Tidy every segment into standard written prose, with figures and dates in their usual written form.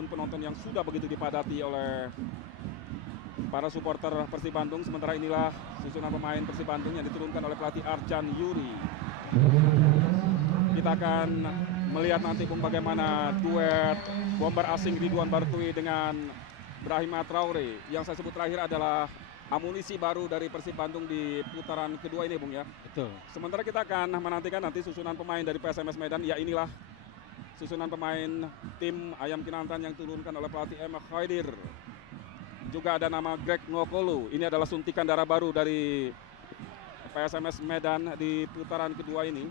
tribun penonton yang sudah begitu dipadati oleh para supporter Persib Bandung. Sementara inilah susunan pemain Persib Bandung yang diturunkan oleh pelatih Arjan Yuri. Kita akan melihat nanti Bung bagaimana duet bomber asing Ridwan Bartui dengan Brahima Traore. Yang saya sebut terakhir adalah amunisi baru dari Persib Bandung di putaran kedua ini, Bung ya. Betul. Sementara kita akan menantikan nanti susunan pemain dari PSMS Medan. Ya, inilah susunan pemain tim Ayam Kinantan yang diturunkan oleh pelatih M. Khaidir. Juga ada nama Greg Ngokolu. Ini adalah suntikan darah baru dari PSMS Medan di putaran kedua ini.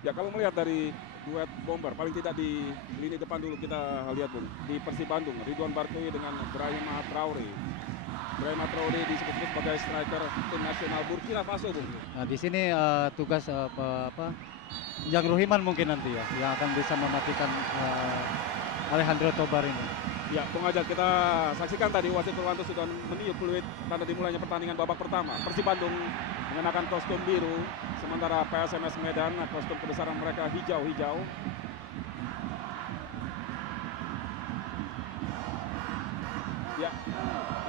Ya, kalau melihat dari duet bomber, paling tidak di lini depan dulu kita lihat, Bung. Di Persib Bandung, Ridwan Bartui dengan Brahima Traore. Brahima Traore disebut sebagai striker tim nasional Burkina Faso, Bung. Nah, di sini tugas Jang Ruhiman mungkin nanti ya, yang akan bisa mematikan Alejandro Tobar ini. Ya, Bung Ajat, kita saksikan tadi wasit Purwanto sudah meniup peluit tanda dimulainya pertandingan babak pertama. Persib Bandung mengenakan kostum biru, sementara PSMS Medan kostum kebesaran mereka hijau-hijau. Ya,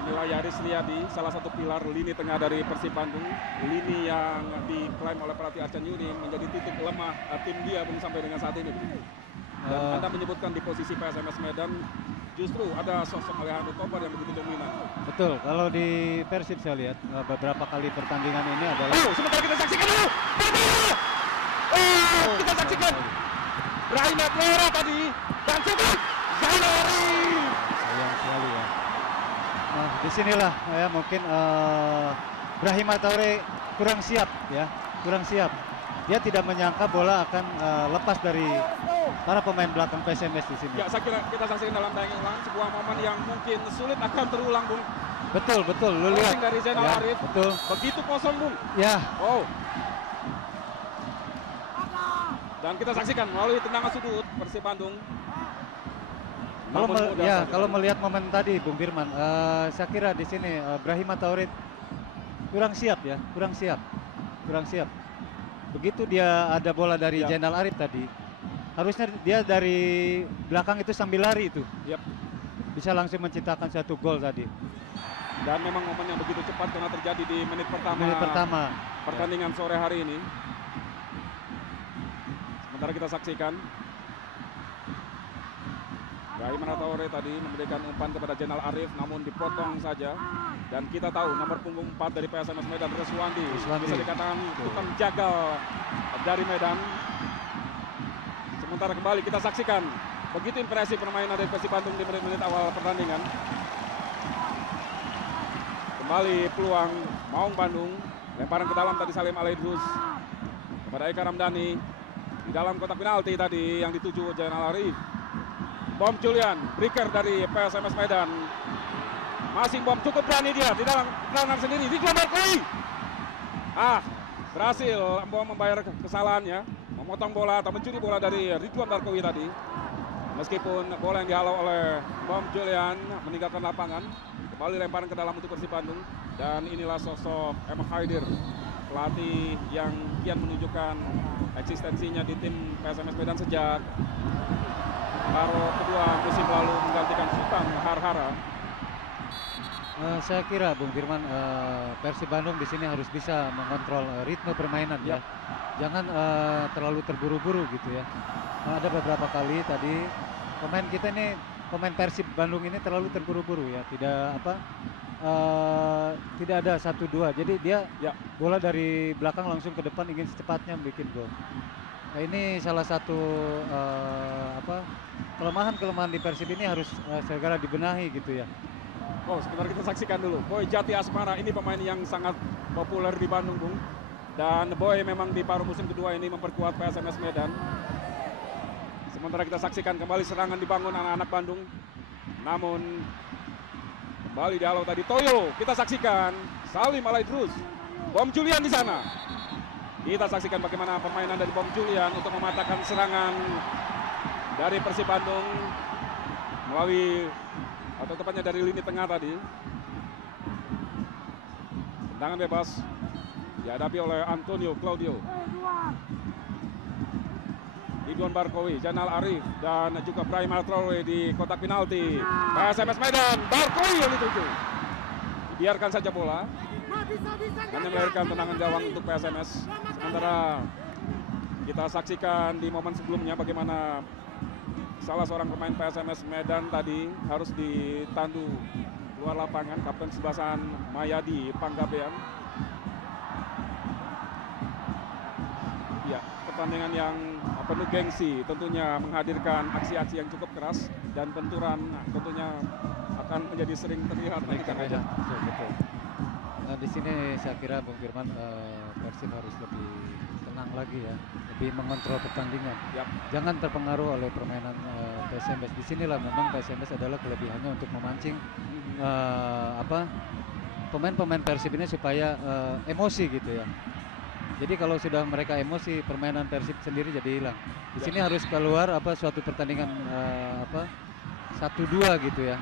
inilah Yaris Liadi, salah satu pilar lini tengah dari Persib Bandung. Lini yang diklaim oleh pelatih Arjan Yuri menjadi titik lemah tim dia, Bung, sampai dengan saat ini. Dan Anda menyebutkan di posisi PSMS Medan justru ada sosok Alejandro Tobar yang begitu dominan. Betul, kalau di Persib saya lihat beberapa kali pertandingan ini adalah... Sebentar kita saksikan dulu. Kita saksikan Brahima Traore tadi dan coba Zainari. Sayang sekali ya. Nah, disinilah ya mungkin Brahima Traore kurang siap ya, kurang siap. Dia tidak menyangka bola akan lepas dari para pemain belakang PSMS di sini. Ya, saya kira kita saksikan dalam tayangan ulang sebuah momen yang mungkin sulit akan terulang, Bung. Betul, betul. Lu lihat. Dari Zainal ya, Arif. betul. Begitu kosong, Bung. Ya. Oh. Dan kita saksikan melalui tendangan sudut Persib Bandung. Kalau melihat momen tadi, Bung Firman, saya kira di sini Brahima Traore kurang siap ya, kurang siap. Begitu dia ada bola dari Zainal Arif tadi, harusnya dia dari belakang itu sambil lari itu. Yep. Bisa langsung menciptakan satu gol tadi. Dan memang momen yang begitu cepat karena terjadi di menit pertama pertandingan sore hari ini. Sementara kita saksikan Brahima Traore tadi memberikan umpan kepada Zainal Arif, namun dipotong saja. Dan kita tahu nomor punggung 4 dari PSMS Medan, Reswandi, bisa dikatakan tukang jagal dari Medan. Sementara kembali kita saksikan begitu impresif permainan dari Persib Bandung di menit-menit awal pertandingan. Kembali peluang Maung Bandung, lemparan ke dalam tadi Salim Alaidrus kepada Eka Ramdhani di dalam kotak penalti tadi yang dituju Zainal Arif. Bom Julian, breaker dari PSMS Medan. Masih Bom, cukup berani dia di dalam pertahanan sendiri. Ridwan Bartui. Berhasil Bom membayar kesalahannya, memotong bola atau mencuri bola dari Ridwan Bartui tadi. Meskipun bola yang dihalau oleh Bom Julian meninggalkan lapangan, kembali lemparan ke dalam untuk Persib Bandung. Dan inilah sosok M. Khaidir, pelatih yang kian menunjukkan eksistensinya di tim PSMS Medan sejak paruh kedua musim lalu menggantikan Sultan Harhara. Saya kira Bung Firman, Persib Bandung di sini harus bisa mengontrol ritme permainan ya. Jangan terlalu terburu-buru gitu ya. Ada beberapa kali tadi pemain kita ini, pemain Persib Bandung ini terlalu terburu-buru ya. Tidak ada 1-2. Jadi dia bola dari belakang langsung ke depan ingin secepatnya bikin gol. Nah, ini salah satu kelemahan di Persib ini harus segera dibenahi gitu ya. Sebentar kita saksikan dulu. Boy Jati Asmara, ini pemain yang sangat populer di Bandung, Bung. Dan Boy memang di paruh musim kedua ini memperkuat PSMS Medan. Sementara kita saksikan kembali serangan dibangun anak-anak Bandung. Namun kembali dihalau tadi Toyo. Kita saksikan Salim Alaidrus. Bom Julian di sana. Kita saksikan bagaimana permainan dari Bom Julian untuk mematahkan serangan dari Persib Bandung melalui atau tepatnya dari lini tengah tadi. Tendangan bebas dihadapi oleh Antonio Claudio. Ridwan Barkowi, Zainal Arif, dan juga Brahim Traore di kotak penalti. PSMS Medan, Barkowi yang dituju. Biarkan saja bola, hanya melahirkan tendangan gawang untuk PSMS. Sementara kita saksikan di momen sebelumnya bagaimana salah seorang pemain PSMS Medan tadi harus ditandu luar lapangan, kapten sebelasan Mayadi Panggabean. Ya, pertandingan yang penuh gengsi, tentunya menghadirkan aksi-aksi yang cukup keras dan benturan tentunya akan menjadi sering terlihat nanti Kang Ajat. Betul. Nah, di sini saya kira Bung Firman, Persib harus lebih tenang lagi ya, lebih mengontrol pertandingan. Yap. Jangan terpengaruh oleh permainan PSMS. Di sinilah memang PSMS adalah kelebihannya untuk memancing pemain-pemain Persib ini supaya emosi gitu ya. Jadi kalau sudah mereka emosi, permainan Persib sendiri jadi hilang. Di sini harus keluar suatu pertandingan 1-2 gitu ya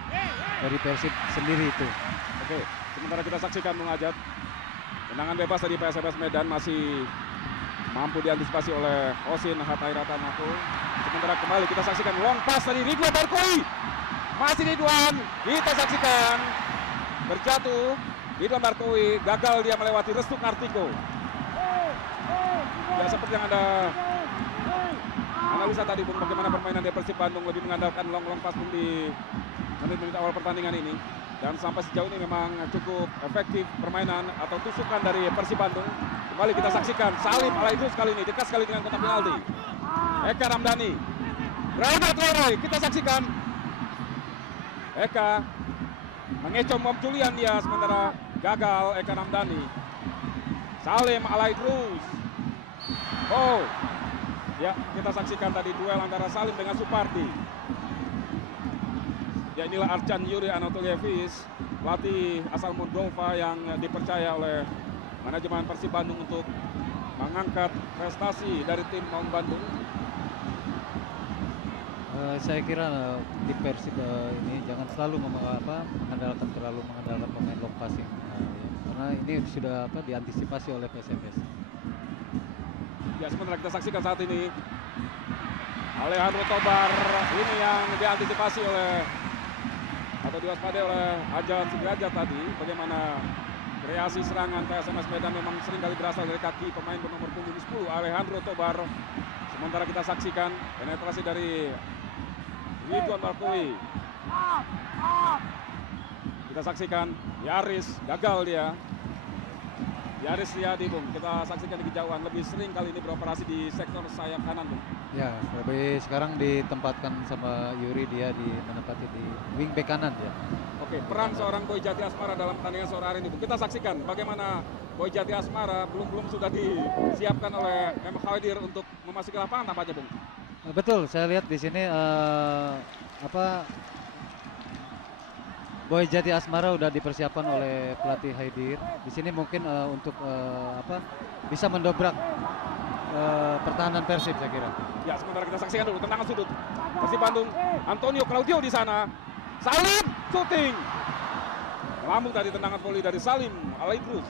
dari Persib sendiri itu. Oke, sementara kita saksikan Bung Ajat, tendangan bebas dari PSMS Medan masih mampu diantisipasi oleh Osin Hatai Ratanako. Sementara kembali kita saksikan long pass dari Ridwan Barkowi. Masih Ridwan, kita saksikan berjatuh. Ridwan Barkowi gagal dia melewati Restu Kartiko. Ya, seperti yang Anda analisa tadi Bung, bagaimana permainan dari Persib Bandung lebih mengandalkan long pass Bung di menit-menit awal pertandingan ini. Dan sampai sejauh ini memang cukup efektif permainan atau tusukan dari Persib Bandung. Kembali kita saksikan Salim Alaidrus kali ini dekat sekali dengan kotak penalti. Eka Ramdhani, Brahim Traore, kita saksikan Eka mengecoh Mom Julian dia, sementara gagal Eka Ramdhani. Salim Alaidrus. Oh, ya, kita saksikan tadi duel antara Salim dengan Supardi. Ya, inilah Arcan Yuri Anatolievic, pelatih asal Moldova yang dipercaya oleh manajemen Persib Bandung untuk mengangkat prestasi dari tim Maung Bandung. Saya kira di Persib ini jangan selalu mengandalkan pemain long passing, karena ini sudah diantisipasi oleh PSMS. Ya, sementara kita saksikan saat ini Alejandro Tobar ini yang diantisipasi oleh atau diwaspadai oleh Ajat Sudrajat tadi. Bagaimana kreasi serangan PSMS Medan memang seringkali berasal dari kaki pemain bernomor punggung 10 Alejandro Tobar. Sementara kita saksikan penetrasi dari Ridwan Barkowi. Kita saksikan Yaris, gagal dia. Yaris Riyadi Bung, kita saksikan di kejauhan, lebih sering kali ini beroperasi di sektor sayap kanan Bung. Ya, lebih sekarang ditempatkan sama Yuri, dia menempati di wing back kanan ya. Oke, peran seorang Boy Jati Asmara dalam pertandingan sore hari ini Bung. Kita saksikan bagaimana Boy Jati Asmara belum sudah disiapkan oleh Mem Khawadir untuk memasuki lapangan tampaknya Bung. Betul, saya lihat di sini Boy Jati Asmara udah dipersiapkan oleh pelatih Haidir. Di sini mungkin untuk bisa mendobrak pertahanan Persib saya kira. Ya, sementara kita saksikan dulu tendangan sudut. Persib Bandung, Antonio Claudio di sana. Salim, shooting. Lambung tadi tendangan voli dari Salim Alaidrus.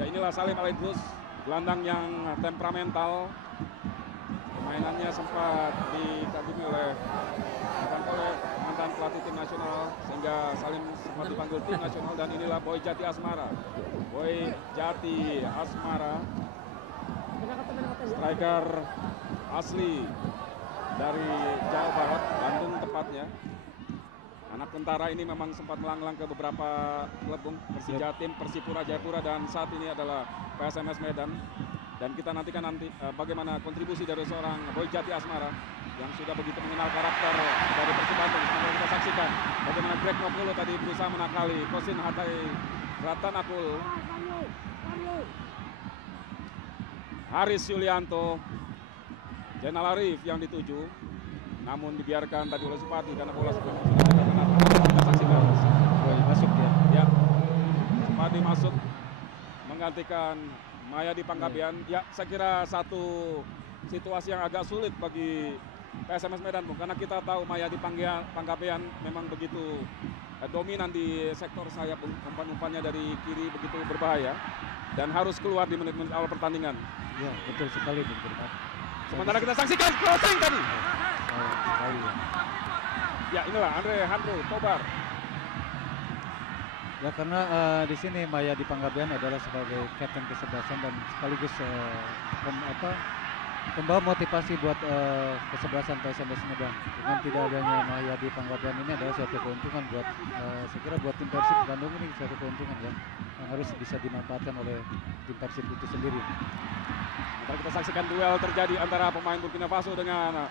Ya, inilah Salim Alaidrus, gelandang yang temperamental. Permainannya sempat dikagumi oleh mantan pelatih tim nasional sehingga Salim sempat dipanggil tim nasional. Dan inilah Boy Jati Asmara. Boy Jati Asmara, striker asli dari Jawa Barat, Bandung tepatnya. Anak tentara ini memang sempat melanglang ke beberapa klub Persija Tim, Persipura Jayapura, dan saat ini adalah PSMS Medan. Dan kita nantikan bagaimana kontribusi dari seorang Boy Jati Asmara yang sudah begitu mengenal karakter dari Persib Bandung. Semoga kita saksikan bagaimana Greg Nopulo tadi berusaha menakali Kosin Hatai Ratanakul. Haris Yulianto, Zainal Arif yang dituju, namun dibiarkan tadi oleh Supardi karena bola sudah kita saksikan. Masuk ya. Ya, Supardi masuk menggantikan Mayadi Panggabean. Ya, saya kira satu situasi yang agak sulit bagi PSMS Medan Bung, karena kita tahu Mayadi Panggabean memang begitu dominan di sektor sayap, umpan-umpannya dari kiri begitu berbahaya. dan harus keluar di menit-menit awal pertandingan. Ya, betul sekali Bung Firman. Sementara kita saksikan crossing tadi. Sekali ya. Ya, inilah Alejandro Tobar. Ya karena di sini Mayadi Panggabean adalah sebagai kapten kesebelasan dan sekaligus pembawa motivasi buat kesebelasan PSMS Medan. Dengan tidak adanya Mayadi Panggabean ini adalah suatu keuntungan buat saya kira buat tim Persib Bandung ini suatu keuntungan ya yang harus bisa dimanfaatkan oleh tim Persib itu sendiri. Mari kita saksikan duel terjadi antara pemain Burkina Faso dengan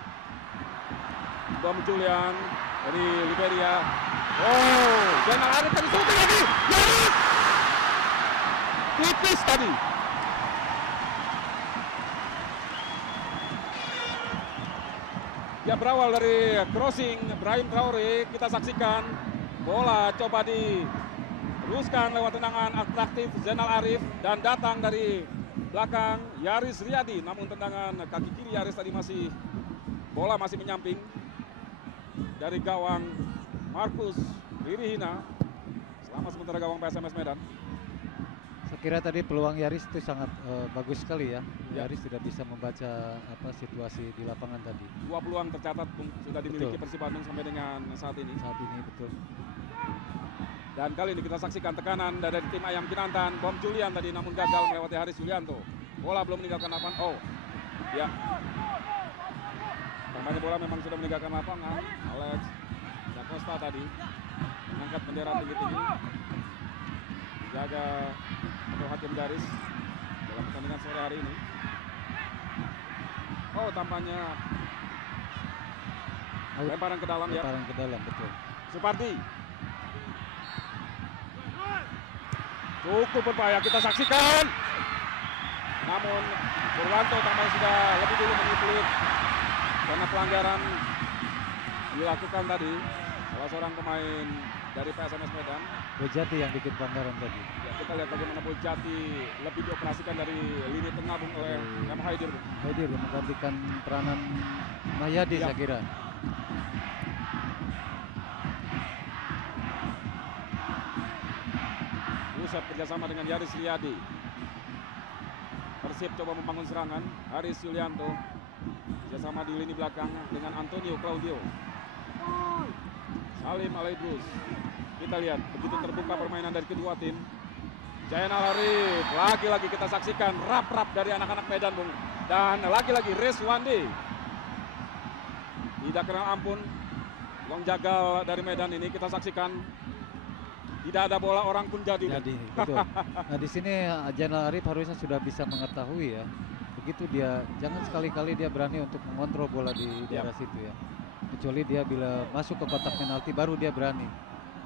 Bom Julian dari Liberia. Oh, Zainal Arif tadi shooting lagi. Yaris! Tipis tadi. Ya, berawal dari crossing Brahim Traore, kita saksikan bola coba diteruskan lewat tendangan atraktif Zainal Arif dan datang dari belakang Yaris Riyadi, namun tendangan kaki kiri Yaris tadi bola masih menyamping dari gawang Markus Ririhina. Selamat sementara gawang PSMS Medan. Saya kira tadi peluang Yaris itu sangat bagus sekali ya. Ya. Yaris tidak bisa membaca situasi di lapangan tadi. 2 peluang tercatat sudah dimiliki Betul. Persib Bandung sampai dengan saat ini. Saat ini betul. Dan kali ini kita saksikan tekanan dari tim Ayam Kinantan. Bom Julian tadi namun gagal melewati Haris Yulianto. Bola belum meninggalkan lapangan. Oh, ya. Tampaknya bola memang sudah meninggalkan lapangan. Alex Da Costa tadi mengangkat bendera tinggi-tinggi. Jaga atau hakim garis dalam pertandingan sore hari ini. Oh, tampaknya lemparan ke dalam ya. Lemparan ke dalam betul. Supardi. Cukup berbahaya, kita saksikan. Namun Purwanto tampaknya sudah lebih dulu menipulit karena pelanggaran dilakukan tadi salah seorang pemain dari PSMS Medan. Bojati yang bikin pelanggaran tadi. Ya, kita lihat bagaimana Bojati lebih dioperasikan dari lini tengah oleh M. Haidir. Haidir menggantikan peranan Mayadi Ya. saya kira. Pusat kerjasama dengan Yaris Riyadi. Persib coba membangun serangan. Haris Yulianto kerjasama di lini belakang dengan Antonio Claudio. Salim Alaidrus. Kita lihat begitu terbuka permainan dari kedua tim. Zainal Arif lagi-lagi kita saksikan rap-rap dari anak-anak Medan, Bung. Dan lagi-lagi Reswandi. Tidak kenal ampun. Long jagal dari Medan ini kita saksikan. Tidak ada bola orang pun jadi. Jadi betul. Nah di sini Zainal Arif harusnya sudah bisa mengetahui ya. Begitu dia jangan sekali-kali dia berani untuk mengontrol bola di daerah situ ya. Kecuali dia bila masuk ke kotak penalti baru dia berani.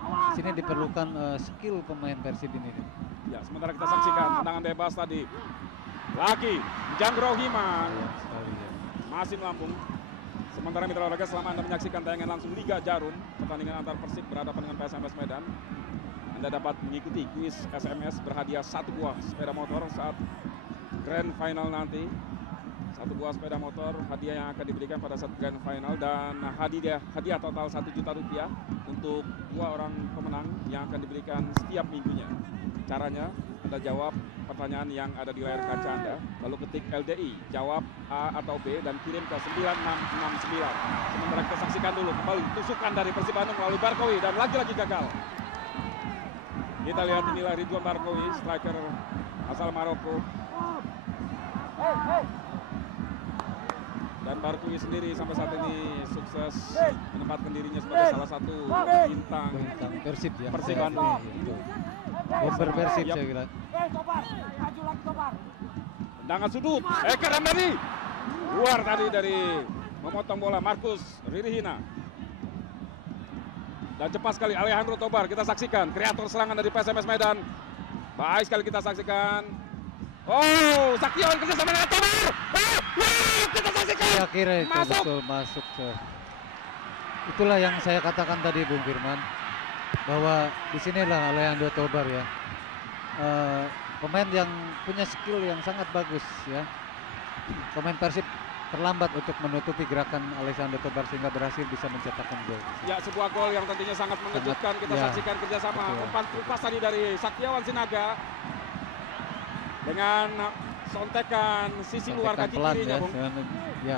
Di sini diperlukan skill pemain Persib ini. Ya, sementara kita saksikan tendangan bebas tadi. Lagi Jangro Himan Sekali ya. masih melambung. Sementara mitra olahraga selama Anda menyaksikan tayangan langsung Liga Jarum, pertandingan antar Persib berhadapan dengan PSMS Medan. Anda dapat mengikuti kuis SMS berhadiah 1 buah sepeda motor saat grand final nanti. 1 buah sepeda motor hadiah yang akan diberikan pada saat grand final dan hadiah total 1 juta rupiah untuk 2 orang pemenang yang akan diberikan setiap minggunya. Caranya Anda jawab pertanyaan yang ada di layar kaca Anda, lalu ketik LDI, jawab A atau B dan kirim ke 9669. Sementara kita saksikan dulu kembali tusukan dari Persib Bandung melalui Barkowi dan lagi-lagi gagal. Kita lihat inilah Ridwan Barkowi, striker asal Maroko. Dan Barkowi sendiri sampai saat ini sukses menempatkan dirinya sebagai salah satu bintang Persib ya. Persib Bandung. Bomber Persib Yap. saya kira. Tendangan sudut, Eka Ramdhani luar tadi dari memotong bola Markus Ririhina. Dan cepat sekali Alejandro Tobar, kita saksikan kreator serangan dari PSMS Medan. Baik sekali kita saksikan. Oh, Saktiawan kerjasama dengan Tobar. Kita saksikan. Saya kira itu Masuk. betul masuk ke. Itulah yang saya katakan tadi Bung Firman bahwa di sinilah Alejandro Tobar ya. Pemain yang punya skill yang sangat bagus ya. Pemain Persib terlambat untuk menutupi gerakan Alejandro Tobar sehingga berhasil bisa mencetakkan gol. Ya, sebuah gol yang tentunya sangat mengejutkan. Kita ya, saksikan kerjasama betul. umpan kupas tadi dari Saktiawan Sinaga. dengan sontekan sisi luar Sontekan kaki pelan kirinya, ya, Bung.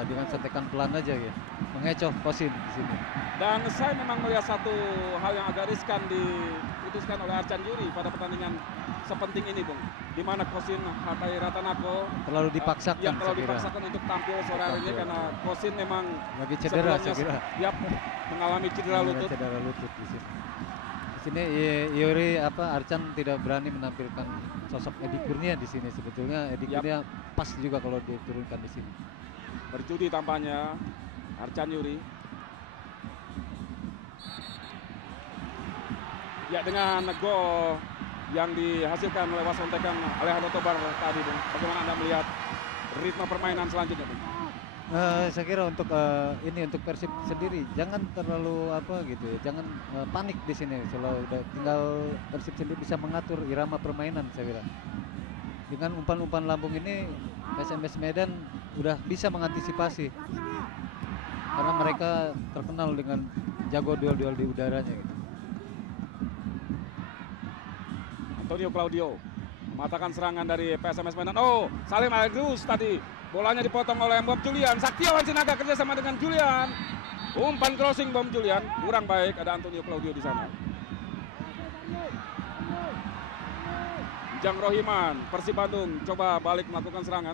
dengan sontekan pelan aja ya, mengecoh Kosin di sini. Dan saya memang melihat satu hal yang agak riskan diputuskan oleh Arcan Yuri pada pertandingan sepenting ini, Bung. Di mana Kosin Hatai Ratanako Terlalu dipaksakan yang saya terlalu kira. dipaksakan untuk tampil sore hari ini Tampil. karena Kosin memang Lagi cedera saya sebelumnya kira. Yap, mengalami cedera lutut. Cedera lutut di sini. Di sini Yuri Arcan tidak berani menampilkan sosok Edi Kurnia di sini. Sebetulnya Edi Yap. Kurnia pas juga kalau diturunkan di sini. Berjudi tampaknya Arcan Yuri. Ya, dengan gol yang dihasilkan lewat sontekan Alejandro Tobar tadi, Bung. Bagaimana Anda melihat ritme permainan selanjutnya, Bung? Saya kira untuk untuk Persib sendiri jangan terlalu gitu ya, jangan panik di sini. Kalau udah tinggal Persib sendiri bisa mengatur irama permainan saya kira. Dengan umpan-umpan lambung ini SMS Medan udah bisa mengantisipasi karena mereka terkenal dengan jago duel-duel di udaranya gitu. Antonio Claudio mematahkan serangan dari PSMS Medan. Oh, Salim Aldrus tadi. Bolanya dipotong oleh Bom Julian. Saktiawan Sinaga kerjasama dengan Julian. Umpan crossing Bom Julian. Kurang baik, ada Antonio Claudio di sana. Jang Rohiman, Persib Bandung coba balik melakukan serangan.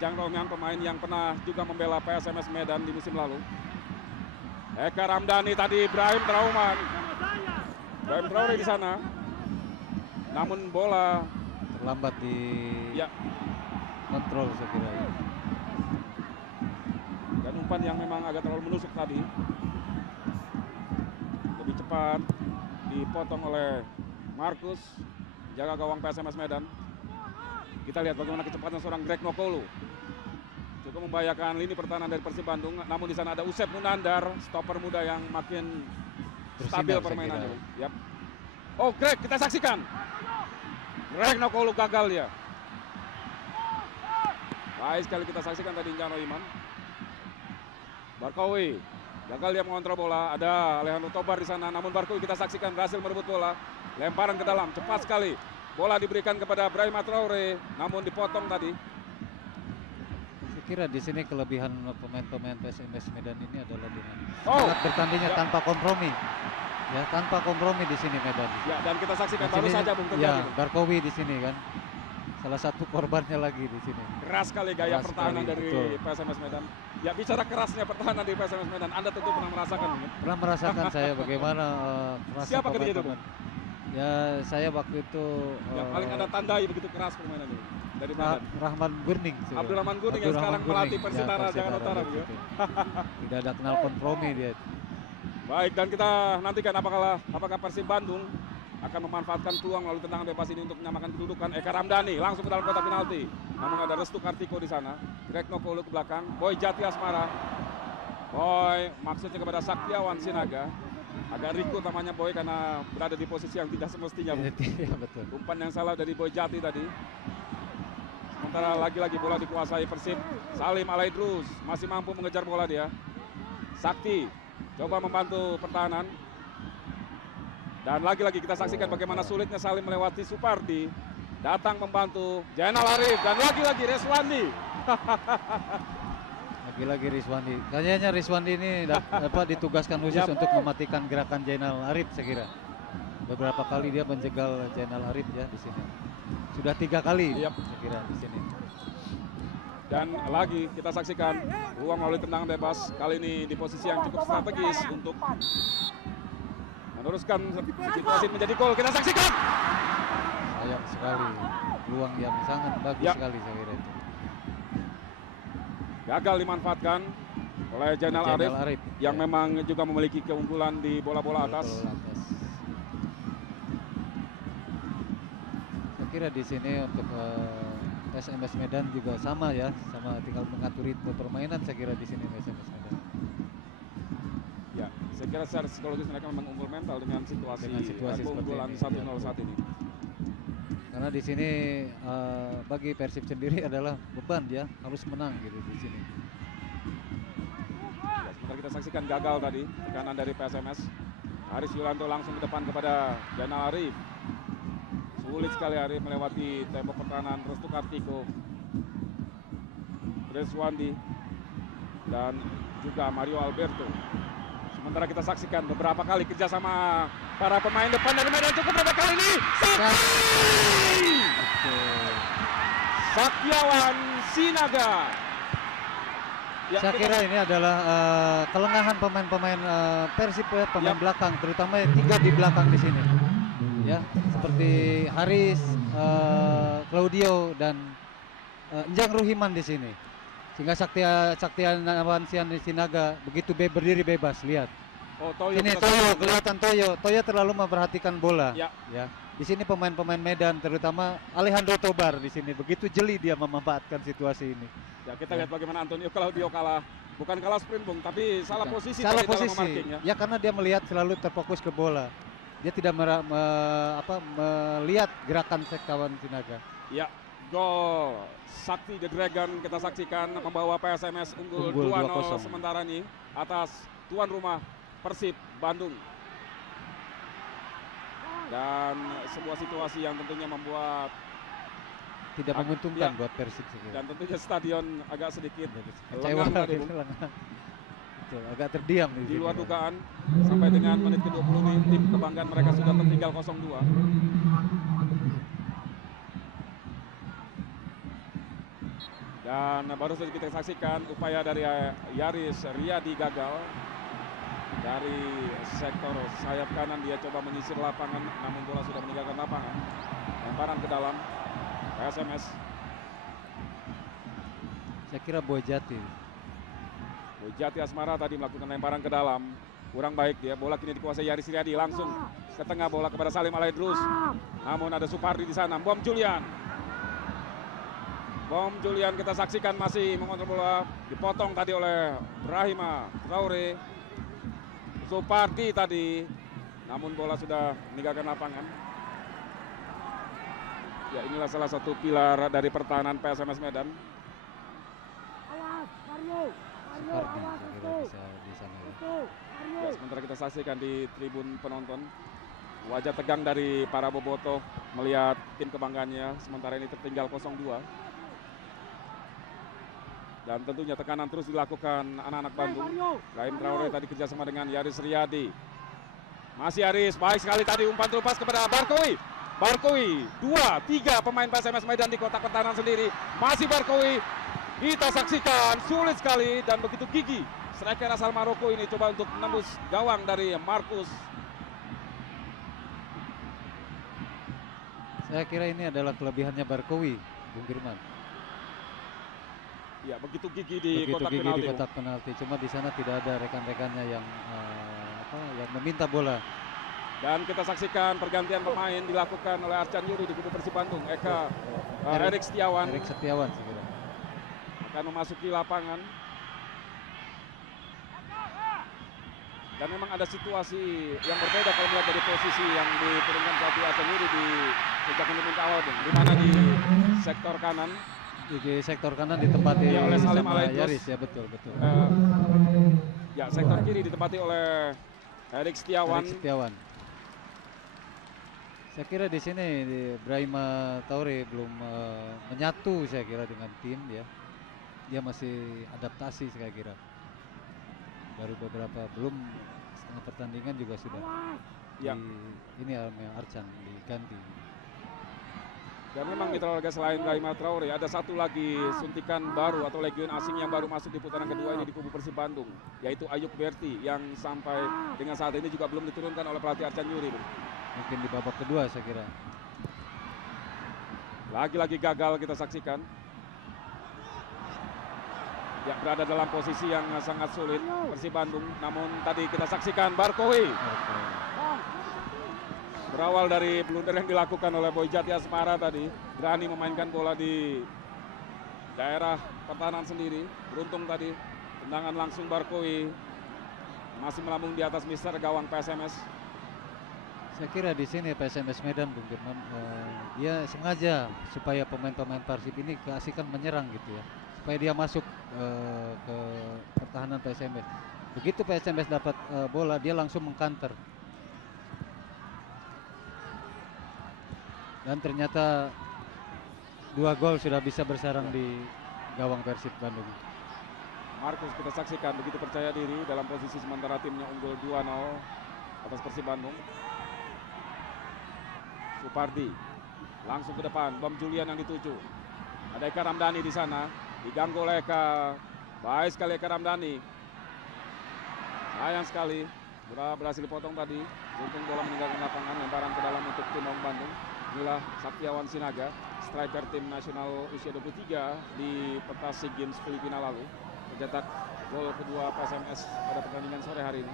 Jang Rohiman pemain yang pernah juga membela PSMS Medan di musim lalu. Eka Ramdhani tadi, Ibrahim Trauman. Ibrahim Traore di sana. Namun bola Terlambat di kontrol saya kira. dan umpan yang memang agak terlalu menusuk tadi. Lebih cepat dipotong oleh Markus, jaga gawang PSMS Medan. Kita lihat bagaimana kecepatan seorang Greg Nokolu. Cukup membahayakan lini pertahanan dari Persib Bandung. Namun di sana ada Usep Munandar, stopper muda yang makin stabil Bersinar, saya permainannya. kira. Yap. Oh, Greg, kita saksikan. Greg Nokolu gagal dia. Baik sekali kita saksikan tadi Jano Iman. Barkowi gagal dia mengontrol bola. Ada Alejandro Tobar di sana. Namun Barkowi kita saksikan berhasil merebut bola. Lemparan ke dalam cepat sekali. Bola diberikan kepada Ibrahim Traore. Namun dipotong tadi. Saya kira di sini kelebihan pemain-pemain PSMS Medan ini adalah dengan Oh, sangat bertandingnya ya. tanpa kompromi. Ya, tanpa kompromi di sini Medan. Ya, dan kita saksikan Di baru sini, saja Bung ya, terjadi. Bung. Barkowi di sini kan. Salah satu korbannya lagi di sini. Keras sekali gaya Keras pertahanan sekali, dari betul. PSMS Medan. Ya, bicara kerasnya pertahanan di PSMS Medan, Anda tentu pernah merasakan mungkin. Pernah merasakan saya bagaimana kerasnya Siapa ketika itu, pemain-pemain. Ya, saya waktu itu Yang paling Anda tandai begitu keras permainan ini dari Medan. Rahman Gurning. Abdurrahman Gurning yang sekarang melatih Persitara Jakarta Utara. gitu. Tidak ada kenal kompromi dia. Baik, dan kita nantikan apakah Persib Bandung akan memanfaatkan peluang melalui tendangan bebas ini untuk menyamakan kedudukan. Eka Ramdhani langsung ke dalam kotak penalti. Namun ada Restu Kartiko di sana. Greg Nokolu ke belakang. Boy Jati Asmara. Boy maksudnya kepada Saktiawan Sinaga. Agak riku namanya Boy karena berada di posisi yang tidak semestinya. Iya betul. Umpan yang salah dari Boy Jati tadi. Sementara lagi-lagi bola dikuasai Persib. Salim Alaidrus masih mampu mengejar bola dia. Sakti coba membantu pertahanan. Dan lagi-lagi kita saksikan bagaimana sulitnya Salim melewati Supardi. Datang membantu Jainal Arif dan lagi-lagi Reswandi. Lagi-lagi Rizwandi. Kayaknya Rizwandi ini ditugaskan khusus Yap. untuk mematikan gerakan Jainal Arif saya kira. Beberapa kali dia menjegal Jainal Arif ya di sini. Sudah 3 kali Yap. saya kira di sini. Dan lagi kita saksikan ruang melalui tendangan bebas. Kali ini di posisi yang cukup strategis untuk meneruskan situasi menjadi gol. Kita saksikan. Sayang sekali. Peluang yang sangat bagus Ya. sekali saya kira itu. Gagal dimanfaatkan oleh Jainal Arif yang ya. memang juga memiliki keunggulan di bola-bola atas. Bola atas. Saya kira di sini untuk SMS Medan juga sama ya, sama tinggal mengatur ritme permainan saya kira di sini SMS Medan. Ya, saya kira secara psikologis mereka memang unggul mental dengan situasi, keunggulan seperti ini, 1-0 ya. saat ini. Karena di sini bagi Persib sendiri adalah beban ya, harus menang gitu di sini. Ya, sebentar kita saksikan gagal tadi tekanan dari PSMS. Haris Yulanto langsung ke depan kepada Jainal Arif. Sulit sekali Ari melewati tembok pertahanan Restu Kartiko, Reswandi, dan juga Mario Alberto. Sementara kita saksikan beberapa kali kerjasama para pemain depan dari Medan cukup berapa kali ini. Saktiawan Sinaga. Ya, Saya kira ini adalah kelengahan pemain-pemain Persib ya, pemain belakang, terutama yang 3 di belakang di sini. Ya, seperti Haris, Claudio dan Njang Ruhiman di sini. Sehingga Saktiawan Sinaga begitu berdiri bebas, lihat. Oh, Toyo. Ini Toyo, kelihatan Toyo. Toyo terlalu memperhatikan bola. Ya. Ya. Di sini pemain-pemain Medan, terutama Alejandro Tobar di sini begitu jeli dia memanfaatkan situasi ini. Ya, kita lihat bagaimana Antonio Claudio bukan kalah sprint Bung, tapi salah Bukan. posisi Salah tadi dalam posisi. memarking, ya. Ya karena dia melihat selalu terfokus ke bola. Dia tidak melihat gerakan Saktiawan Sinaga. Ya, gol Sakti The Dragon kita saksikan membawa PSMS unggul Unggul 2-0 2-0. sementara ini atas tuan rumah Persib Bandung. Dan sebuah situasi yang tentunya membuat Tidak menguntungkan ya. buat Persib segera. dan tentunya stadion agak sedikit Kecewa lengang tadi, dia, Bung. lengang. Betul, agak terdiam Di luar dugaan sampai dengan menit ke-20 tim kebanggaan mereka sudah tertinggal 0-2. Dan baru saja kita saksikan upaya dari Yaris Riyadi gagal. Dari sektor sayap kanan dia coba menyisir lapangan, namun bola sudah meninggalkan lapangan. Lemparan ke dalam PSMS. Saya kira Boy Jati. Jati Asmara tadi melakukan lemparan ke dalam. Kurang baik dia, bola kini dikuasai Yaris Riyadi, langsung ke tengah bola kepada Salim Alaidrus. Namun ada Supardi di sana, Bom Julian. Bom Julian kita saksikan masih mengontrol bola, dipotong tadi oleh Brahima Traore. Supardi tadi, namun bola sudah meninggalkan lapangan. Ya, inilah salah satu pilar dari pertahanan PSMS Medan. Supardi saya kira bisa di sana. Ya, sementara kita saksikan di tribun penonton wajah tegang dari para bobotoh melihat tim kebanggaannya sementara ini tertinggal 0-2. Dan tentunya tekanan terus dilakukan anak-anak Bandung. Rahim Traore tadi kerjasama dengan Yaris Riyadi. Masih Yaris, baik sekali tadi umpan terlepas kepada Barkowi. Barkowi, 2-3 pemain PSMS Medan di kotak pertahanan sendiri. Masih Barkowi, kita saksikan sulit sekali dan begitu gigih. Striker asal Maroko ini coba untuk menembus gawang dari Markus. Saya kira ini adalah kelebihannya Barkowi, Bung Firman. Ya, begitu gigih di Begitu kotak gigih penalti. di kotak penalti. Cuma di sana tidak ada rekan-rekannya yang yang meminta bola. Dan kita saksikan pergantian pemain dilakukan oleh Arcan Yuri di kubu Persib Bandung. Erik Setiawan Erik Setiawan saya kira. akan memasuki lapangan. Dan memang ada situasi yang berbeda kalau melihat dari posisi yang diturunkan pelatih Arcan Yuri di sejak menit awal, Bung. Di mana di sektor kanan Di sektor kanan ditempati Ya, oleh Salim sama Alaidrus. Yaris ya betul. ya sektor kiri ditempati oleh Erik Setiawan. Erik Setiawan. Saya kira di sini Brahima Traore belum menyatu saya kira dengan tim ya. Dia masih adaptasi saya kira. Baru beberapa belum setengah pertandingan juga sudah Ya. ini Arcan diganti. Dan memang mitra olahraga selain Brahima Traore ada satu lagi suntikan baru atau legion asing yang baru masuk di putaran kedua ini di kubu Persib Bandung, yaitu Ayub Berti yang sampai dengan saat ini juga belum diturunkan oleh pelatih Arcan Yuri. Mungkin di babak kedua saya kira. Lagi-lagi gagal kita saksikan. Ya, berada dalam posisi yang sangat sulit Persib Bandung, namun tadi kita saksikan Barkowi. Berawal dari blunder yang dilakukan oleh Boy Jati Asmara tadi, berani memainkan bola di daerah pertahanan sendiri. Beruntung tadi tendangan langsung Barkowi masih melambung di atas mister gawang PSMS. Saya kira di sini PSMS Medan Bung Firman dia sengaja supaya pemain-pemain Persib ini keasikan menyerang gitu ya. Supaya dia masuk ke pertahanan PSMS. Begitu PSMS dapat bola dia langsung mengkanter. Dan ternyata 2 gol sudah bisa bersarang di gawang Persib Bandung. Markus kita saksikan begitu percaya diri dalam posisi sementara timnya unggul 2-0 atas Persib Bandung. Supardi langsung ke depan, Bam Julian yang dituju. Ada Eka Ramdhani di sana, diganggu oleh Eka. Baik sekali Eka Ramdhani. Sayang sekali, berhasil dipotong tadi. Untung bola meninggalkan lapangan, lemparan ke dalam untuk tim Maung Bandung. Inilah Saktiawan Sinaga, striker tim nasional usia 23 di pentas SEA Games Filipina lalu. Mencetak gol kedua PSMS pada pertandingan sore hari ini.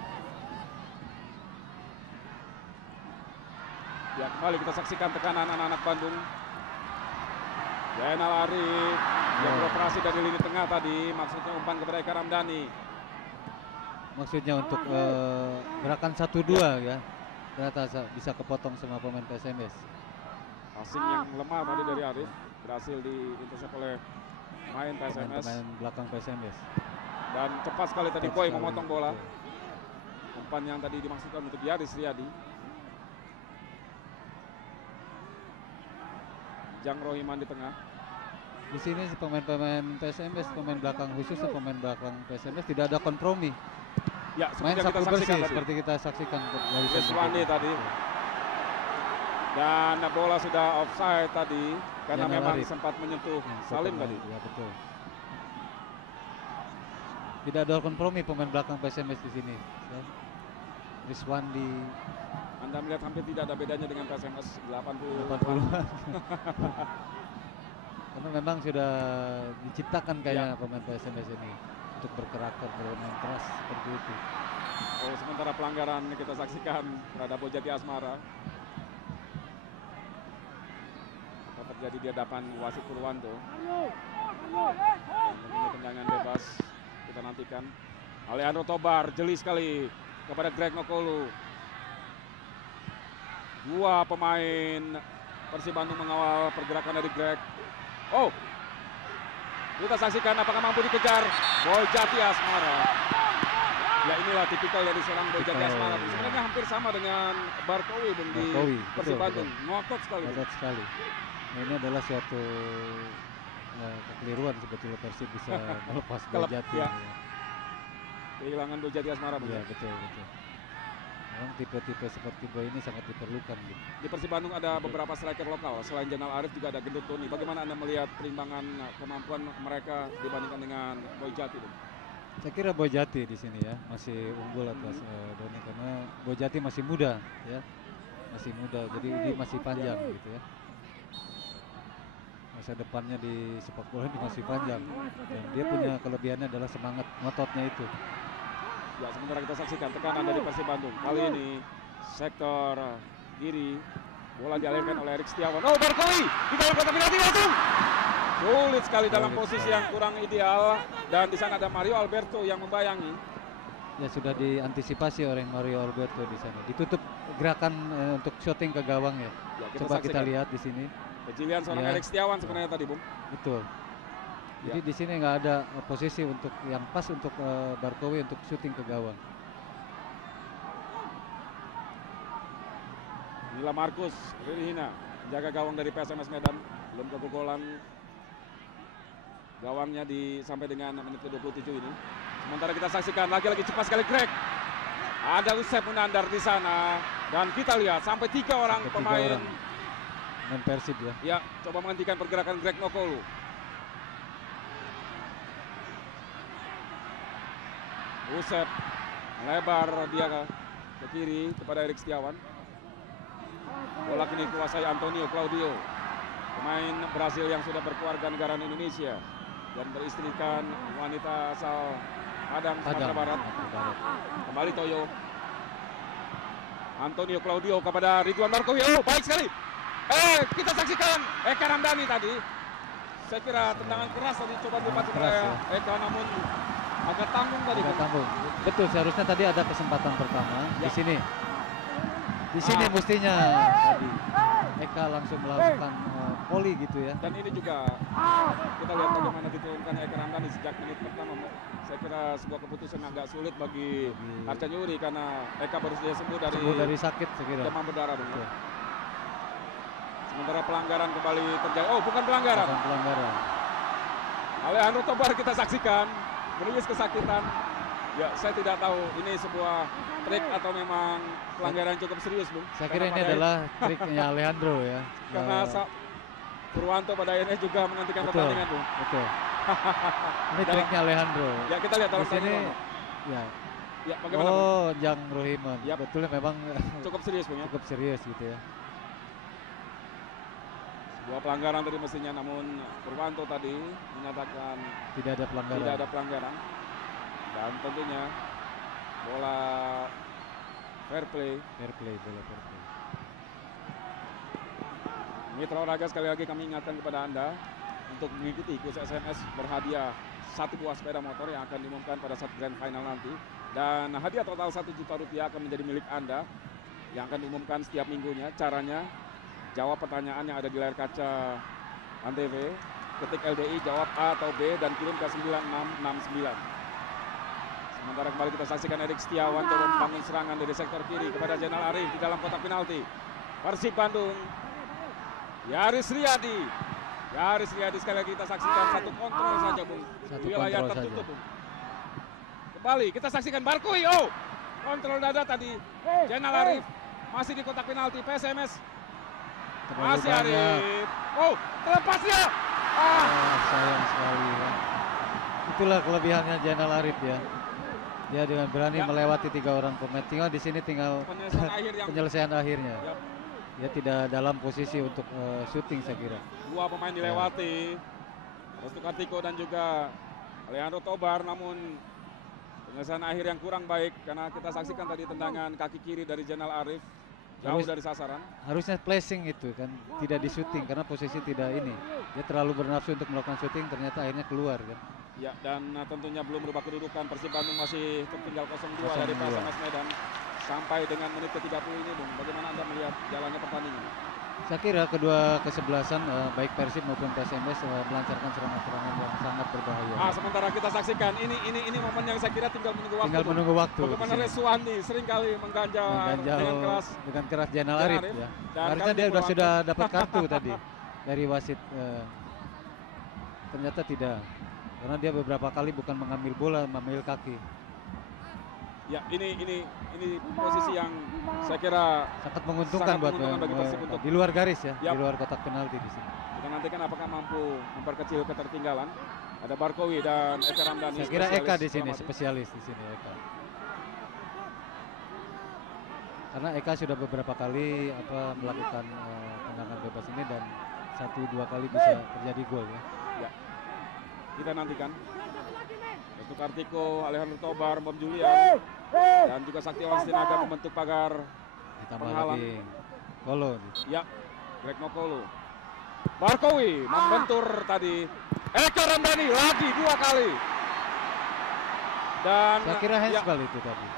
Ya, kembali kita saksikan tekanan anak-anak Bandung. Zainal Arif yang beroperasi dari lini tengah tadi, maksudnya umpan kepada Eka Ramdhani. Maksudnya untuk gerakan 1-2 ya. Ternyata bisa kepotong sama pemain PSMS. Passing yang lemah tadi dari Arif berhasil diintersep oleh pemain PSMS. Pemain belakang PSMS. Dan cepat sekali tadi Boy memotong bola. Umpan yang tadi dimaksudkan untuk Yaris Riyadi. Jang Rohiman di tengah. Di sini pemain-pemain PSMS, pemain belakang khususnya pemain belakang PSMS tidak ada kompromi. Ya, Main seperti yang sapu kita bersih saksikan tadi. seperti kita saksikan dari Yeswandi tadi. Dan bola sudah offside tadi karena Zainal memang Arif. sempat menyentuh Salim tadi. Ya betul. Tidak ada kompromi pemain belakang PSMS di sini. Ya. Rizwandi Anda melihat hampir tidak ada bedanya dengan PSMS 80. 80-an. Karena memang sudah diciptakan kayaknya pemain PSMS ini untuk berkarakter, bermain keras seperti itu. Oh, sementara pelanggaran kita saksikan terhadap Bojati Asmara. Apa terjadi di hadapan wasit Purwanto. Dan ini tendangan bebas kita nantikan. Alejandro Tobar jeli sekali kepada Greg Nokolu. 2 pemain Persib Bandung mengawal pergerakan dari Greg. Oh, kita saksikan apakah mampu dikejar Bojati Asmara. Ya, inilah tipikal dari seorang Bojati Asmara. Sebenarnya hampir sama dengan Barkowi Bung, di Persib Bandung. Ngotot sekali. Ngotot sekali. Nah, ini adalah suatu kekeliruan sebetulnya Persib bisa melepas Bojati. Ya. Kehilangan Bojati Asmara. Iya, betul. Memang tipe-tipe seperti Boy ini sangat diperlukan gitu. Di Persib Bandung ada beberapa striker lokal. Selain Zainal Arif juga ada Gendut Tony. Bagaimana Anda melihat perimbangan kemampuan mereka dibandingkan dengan Bojati? Saya kira Bojati di sini ya masih unggul atas Doni karena Bojati masih muda ya. Masih muda jadi dia masih panjang gitu ya. Masa depannya di sepak bola ini masih panjang. Dan dia punya kelebihannya adalah semangat ngototnya itu. Ya, sementara kita saksikan tekanan dari Persib Bandung. Kali ini sektor kiri, bola dialirkan oleh Erik Setiawan. Oh, Barkowi di dalam kotak penalti langsung. Sulit sekali dalam posisi yang kurang ideal, dan di sana ada Mario Alberto yang membayangi. Ya, sudah diantisipasi oleh Mario Alberto di sana. Ditutup gerakan untuk shooting ke gawang ya. Coba kita lihat di sini. Kejelian seorang Erik Setiawan sebenarnya tadi, Bung. Betul. Jadi di sini nggak ada posisi untuk yang pas untuk Barkowi untuk syuting ke gawang. Inilah Markus Ririhina, jaga gawang dari PSMS Medan, belum kebobolan gawangnya sampai dengan menit ke-27 ini. Sementara kita saksikan lagi-lagi cepat sekali Greg. Ada Usep Munandar di sana, dan kita lihat sampai 3 orang pemain Persib ya. Ya, coba menghentikan pergerakan Greg Nokolu. Usep melebar dia ke kiri kepada Erik Setiawan. Bola kini dikuasai Antonio Claudio, pemain Brasil yang sudah berkeluarga negaraan Indonesia dan beristrikan wanita asal Padang, Sumatera Barat. Kembali Toyo. Antonio Claudio kepada Ridwan Barkowi. Oh, baik sekali. Kita saksikan Eka Ramdhani tadi. Saya kira tendangan keras tadi coba dipakai oleh Eka, namun agak tanggung tadi. Betul, seharusnya tadi ada kesempatan pertama di sini. Di sini mestinya tadi Eka langsung melakukan volley gitu ya. Dan ini juga kita lihat bagaimana diturunkan Eka Ramdhani sejak menit pertama. Saya kira sebuah keputusan agak sulit bagi Arcan Yuri karena Eka baru saja sembuh dari sakit saya kira. demam berdarah. Sementara pelanggaran kembali terjadi. Oh, bukan pelanggaran. Bukan pelanggaran. Alejandro Tobar kita saksikan menangis kesakitan. Ya, saya tidak tahu ini sebuah trik atau memang pelanggaran cukup serius, Bung. Saya kira ini adalah triknya Alejandro ya. Karena Purwanto pada akhirnya juga menghentikan pertandingan, Bung. Betul. Ini triknya Alejandro. Ya, kita lihat dalam Di sini tandingan. ya. Ya, bagaimana, Bung? Oh, Jang Rohiman. Yap. Betulnya memang Cukup serius, Bung, ya. cukup serius gitu ya. Sebuah pelanggaran tadi mestinya, namun Purwanto tadi menyatakan Tidak ada pelanggaran. tidak ada pelanggaran. Dan tentunya bola fair play. Fair play, bola fair play. Mitra olahraga, sekali lagi kami ingatkan kepada Anda untuk mengikuti kuis SMS berhadiah 1 buah sepeda motor yang akan diumumkan pada saat grand final nanti. Dan hadiah total 1 juta rupiah akan menjadi milik Anda yang akan diumumkan setiap minggunya. Caranya, jawab pertanyaan yang ada di layar kaca Antv, ketik LDI, jawab A atau B dan kirim ke 9669. Sementara kembali kita saksikan Erik Setiawan coba membangun serangan dari sektor kiri kepada Zainal Arif di dalam kotak penalti. Persib Bandung, Yaris Riyadi. Yaris Riyadi sekali lagi kita saksikan satu kontrol saja, Bung. Satu Di wilayah kontrol tertutup, saja. Bung. Kembali kita saksikan Barkui. Oh, kontrol dada tadi. Zainal Arif masih di kotak penalti. PSMS Terlalu masih banyak. Arif. Oh, terlepas dia. Sayang sekali ya. Itulah kelebihannya Zainal Arif ya. Dia dengan berani Ya. melewati 3 orang pemain. Tinggal di sini tinggal Penyelesaian akhir yang penyelesaian akhirnya. Yap. Dia tidak dalam posisi untuk syuting saya kira. 2 pemain dilewati. Restu Kartiko dan juga Alejandro Tobar, namun penyelesaian akhir yang kurang baik karena kita saksikan tadi tendangan kaki kiri dari Zainal Arif jauh dari sasaran. Harusnya placing itu kan tidak di syuting karena posisi tidak ini. Dia terlalu bernafsu untuk melakukan syuting, ternyata akhirnya keluar kan. Ya, dan tentunya belum berubah kedudukan. Persib Bandung masih tertinggal 0-2 dari 0-2. PSMS Medan sampai dengan menit ke-30 ini, Bung. Bagaimana Anda melihat jalannya pertandingan? Saya kira kedua kesebelasan baik Persib maupun PSMS melancarkan serangan-serangan yang sangat berbahaya. Sementara kita saksikan ini momen yang saya kira tinggal menunggu waktu. Tinggal Bung. menunggu waktu. Bagaimana di sini. Reswandi seringkali mengganjal dengan keras. Zainal Zainal Arif Arif. ya. Dan Harusnya kami dia Purwanto. sudah dapat kartu tadi dari wasit. Ternyata tidak. Karena dia beberapa kali bukan mengambil bola, mengambil kaki. Ya, ini posisi yang saya kira Sangat menguntungkan Sangat buat menguntungkan bagi Persib untuk- di luar garis ya, Yap. di luar kotak penalti di sini. kita nantikan apakah mampu memperkecil ketertinggalan. Ada Barkowi dan Eka Ramdhani. Saya kira Eka spesialis di sini, bola mati. spesialis di sini Eka. Karena Eka sudah beberapa kali melakukan tendangan bebas ini dan 1-2 kali bisa terjadi gol ya. Kita nantikan. Restu Kartiko, Alejandro Tobar, Bom Julian, dan juga Saktiawan Sinaga membentuk pagar. Ditambah Penghalang. lagi Kolo. Ya, Greg Nokolo. Barkowi membentur tadi. Eka Ramdhani lagi 2 kali. Dan Saya kira ya, handsball itu tadi.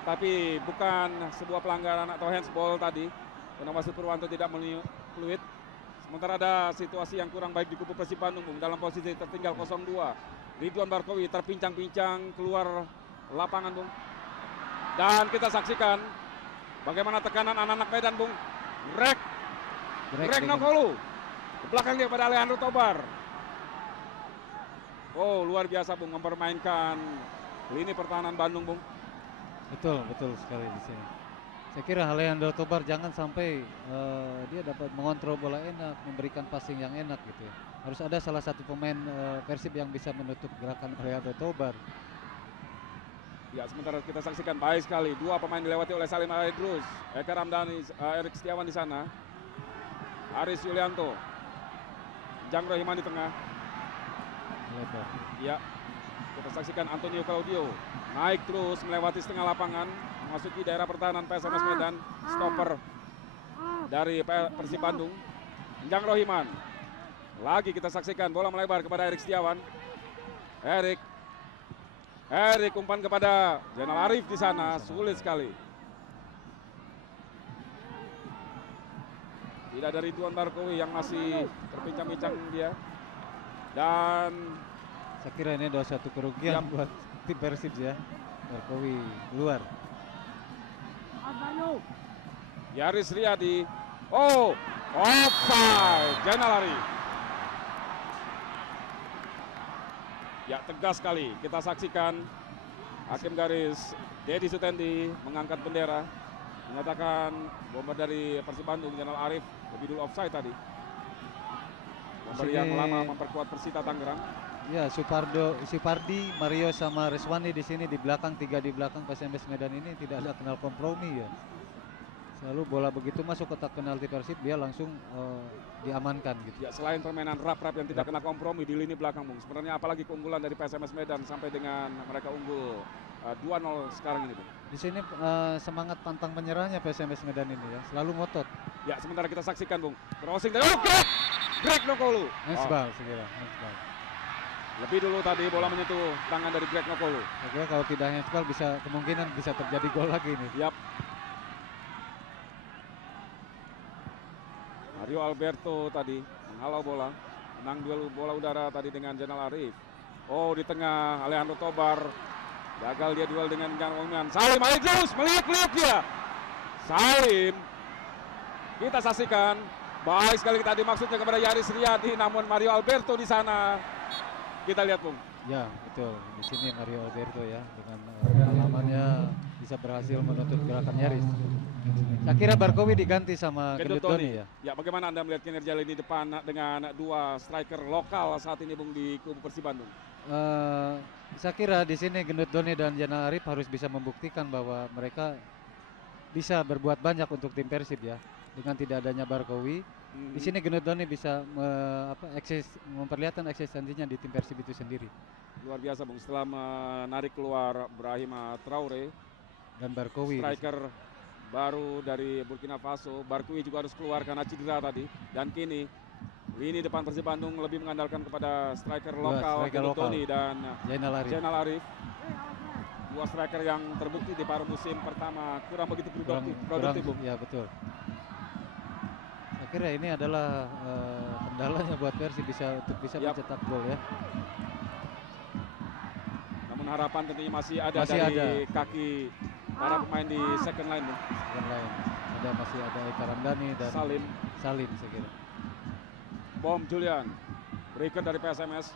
tapi bukan sebuah pelanggaran atau handsball tadi. Karena wasit Purwanto tidak fluid. Sementara ada situasi yang kurang baik di kubu Persib Bandung, Bung, dalam posisi tertinggal 0-2. Ridwan Barkowi terpincang-pincang keluar lapangan, Bung. Dan kita saksikan bagaimana tekanan anak-anak Medan, Bung. Greg dengan- Nokolo. Ke belakang dia pada Alejandro Tobar. Oh, luar biasa, Bung, mempermainkan lini pertahanan Bandung, Bung. Betul sekali di sini. Saya kira Alejandro Tobar jangan sampai dia dapat mengontrol bola enak, memberikan passing yang enak gitu ya. Harus ada salah satu pemain Persib yang bisa menutup gerakan Alejandro Tobar. Ya, sementara kita saksikan baik sekali 2 pemain dilewati oleh Salim Aidrus, Eka Ramdhani, Erik Setiawan di sana, Aris Yulianto, Jang Rohiman di tengah. Lebar. Ya, kita saksikan Antonio Claudio naik terus melewati setengah lapangan, memasuki daerah pertahanan PSMS Medan, stopper dari Persib Bandung, Jang Rohiman. Lagi kita saksikan bola melebar kepada Erik Setiawan. Erik umpan kepada Zainal Arif di sana, sulit sekali. Tidak ada Ridwan Barkowi yang masih terpincang-pincang dia. Dan Saya kira ini ada satu kerugian buat tim Persib ya. Barkowi keluar. Yaris Riyadi Oh, offside. Zainal Arif. Ya, tegas sekali kita saksikan hakim garis Dedi Sutendi mengangkat bendera menyatakan bomber dari Persib Bandung Zainal Arif lebih dulu offside tadi. Bomber yang lama memperkuat Persita Tangerang. Ya, Supardi, Mario sama Reswani di sini di belakang, 3 di belakang PSMS Medan ini tidak ada kenal kompromi ya. Selalu bola begitu masuk kotak penalti Persib dia langsung diamankan gitu. Ya, selain permainan rap-rap yang tidak kena kompromi di lini belakang, Bung. Sebenarnya apalagi keunggulan dari PSMS Medan sampai dengan mereka unggul 2-0 sekarang ini, Bung. Di sini semangat pantang menyerahnya PSMS Medan ini ya, selalu ngotot. Ya, sementara kita saksikan, Bung. Crossing dari Greg Nokolu. Handsball segera, handsball. Lebih dulu tadi bola menyentuh tangan dari Greg Nokolu. Saya kira kalau tidak handsball kemungkinan bisa terjadi gol lagi nih. Yap. Mario Alberto tadi menghalau bola, menang duel bola udara tadi dengan Zainal Arif. Oh, di tengah Alejandro Tobar gagal dia duel dengan Jan Wongman. Salim Aidrus meliuk-liuk dia. Salim, kita saksikan baik sekali tadi maksudnya kepada Yaris Riyadi, namun Mario Alberto di sana. Kita lihat, Bung. Ya, betul. Di sini Mario Alberto ya dengan pengalamannya bisa berhasil menuntut gerakan Yaris. Saya kira Barkowi diganti sama Gendut Doni ya. Ya, bagaimana Anda melihat kinerja lini depan dengan dua striker lokal saat ini, Bung, di kubu Persib Bandung? Saya kira di sini Gendut Doni dan Zainal Arif harus bisa membuktikan bahwa mereka bisa berbuat banyak untuk tim Persib ya. Dengan tidak adanya Barkowi, di sini Gendut Doni bisa memperlihatkan eksistensinya di tim Persib itu sendiri. Luar biasa, Bung, setelah menarik keluar Brahima Traore Dan Barkowi. Striker baru dari Burkina Faso. Barkowi juga harus keluar karena cedera tadi. Dan kini lini depan Persib Bandung lebih mengandalkan kepada striker lokal Gendut Doni dan Zainal Arif. Dua striker yang terbukti di paruh musim pertama kurang begitu produktif, Bung. Ya, betul. Saya kira ini adalah kendalanya buat Persib bisa mencetak gol ya. Namun harapan tentunya masih ada kaki para pemain di second line, Bung. Second line. Masih ada Eka Ramdhani dan Salim saya kira. Bom Julian, breaker dari PSMS.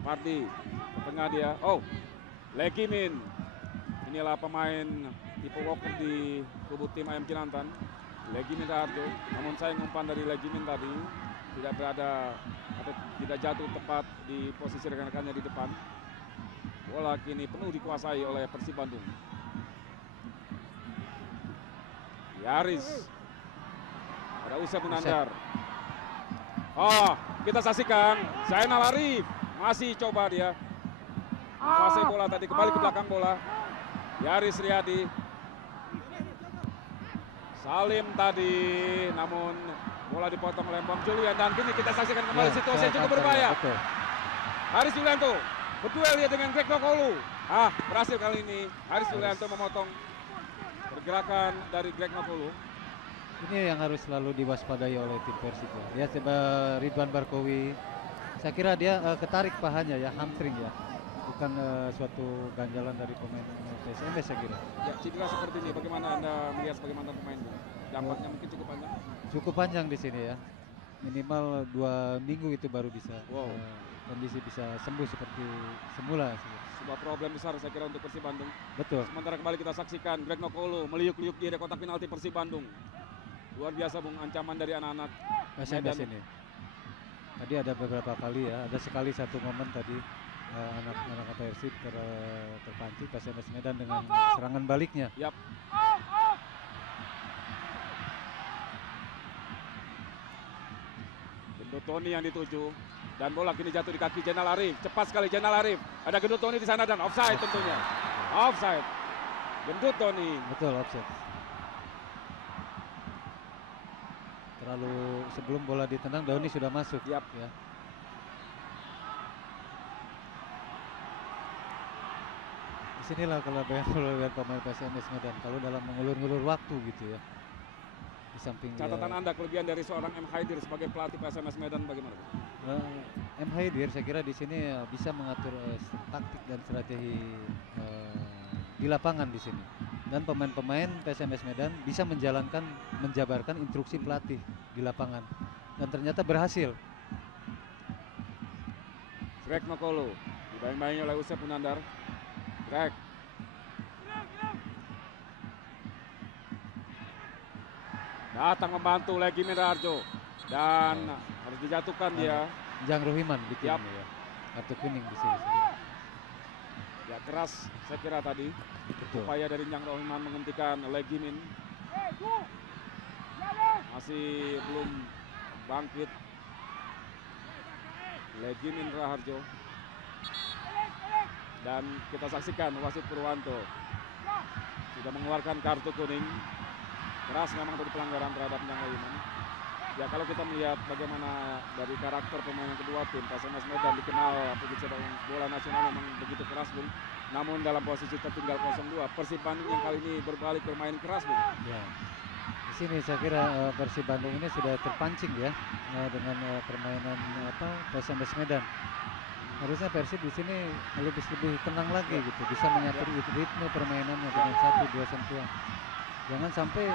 Supardi, ke tengah dia. Oh, Lekimin. Inilah pemain tipe Walker di kubu tim Ayam Kinantan. Legimin Raharjo. Namun sayang umpan dari Legimin tadi tidak berada atau tidak jatuh tepat di posisi rekan-rekannya di depan. Bola kini penuh dikuasai oleh Persib Bandung. Yaris. Ada Usep Munandar. Oh, kita saksikan Zainal Arif masih coba dia menguasai bola tadi, kembali ke belakang bola. Yaris Riyadi. Salim tadi, namun bola dipotong oleh Bom Julian dan kini kita saksikan kembali situasi yang cukup berbahaya. Haris Julianto berduel dia dengan Greg Nokolu. Berhasil kali ini Haris Julianto memotong pergerakan dari Greg Nokolu. Ini yang harus selalu diwaspadai oleh tim Persib ya. Dia coba Ridwan Barkowi. Saya kira dia ketarik pahanya ya, hamstring ya. Bukan suatu ganjalan dari pemain PSMS saya kira. Ya, cedera seperti ini bagaimana Anda melihat sebagai mantan pemain? Dampaknya mungkin cukup panjang? Cukup panjang di sini ya. Minimal 2 minggu itu baru bisa kondisi bisa sembuh seperti semula. Sebuah problem besar saya kira untuk Persib Bandung. Betul. Sementara kembali kita saksikan Greg Nokolu meliuk-liuk di kotak penalti Persib Bandung. Luar biasa, Bung, ancaman dari anak-anak PSMS ini. Tadi ada beberapa kali ya, ada sekali satu momen tadi anak-anak Persib terpancing PSMS Medan dengan serangan baliknya. Yap. Gendut Doni yang dituju dan bola kini jatuh di kaki Zainal Arif. Cepat sekali Zainal Arif. Ada Gendut Doni di sana dan offside tentunya. Offside. Gendut Doni. Betul, offside. Terlalu sebelum bola ditendang Doni sudah masuk. Yap. Ya. Disinilah kelebihan pemain PSMS Medan kalau dalam mengulur-ngulur waktu gitu ya. Di samping catatan Anda kelebihan dari seorang M. Haidir sebagai pelatih PSMS Medan bagaimana? M. Haidir saya kira di sini bisa mengatur taktik dan strategi di lapangan di sini. dan pemain-pemain PSMS Medan bisa menjabarkan instruksi pelatih di lapangan, dan ternyata berhasil. Greg Nokolo dibayang-bayangi oleh Usep Munandar. Greg datang membantu lagi Raharjo dan harus dijatuhkan dia. Jang Rohiman bikin Yap. ya, kartu kuning di sini. Saudara. Ya keras saya kira tadi Betul. upaya dari Jang Rohiman menghentikan Legimin. Masih belum bangkit Legimin Raharjo. Dan kita saksikan wasit Purwanto sudah mengeluarkan kartu kuning. Keras memang tadi pelanggaran terhadap Jang Rohiman. Ya kalau kita melihat bagaimana dari karakter pemain kedua tim, PSMS Medan dikenal begitu sepak bola nasional memang begitu keras, Bung. Namun dalam posisi tertinggal 0-2, Persib Bandung yang kali ini berbalik bermain keras, Bung. Ya. Di sini saya kira Persib Bandung ini sudah terpancing ya dengan permainan PSMS Medan. Harusnya Persib di sini lebih tenang lagi gitu, bisa mengatur ritme permainannya dengan 1-2 sentuhan. Jangan sampai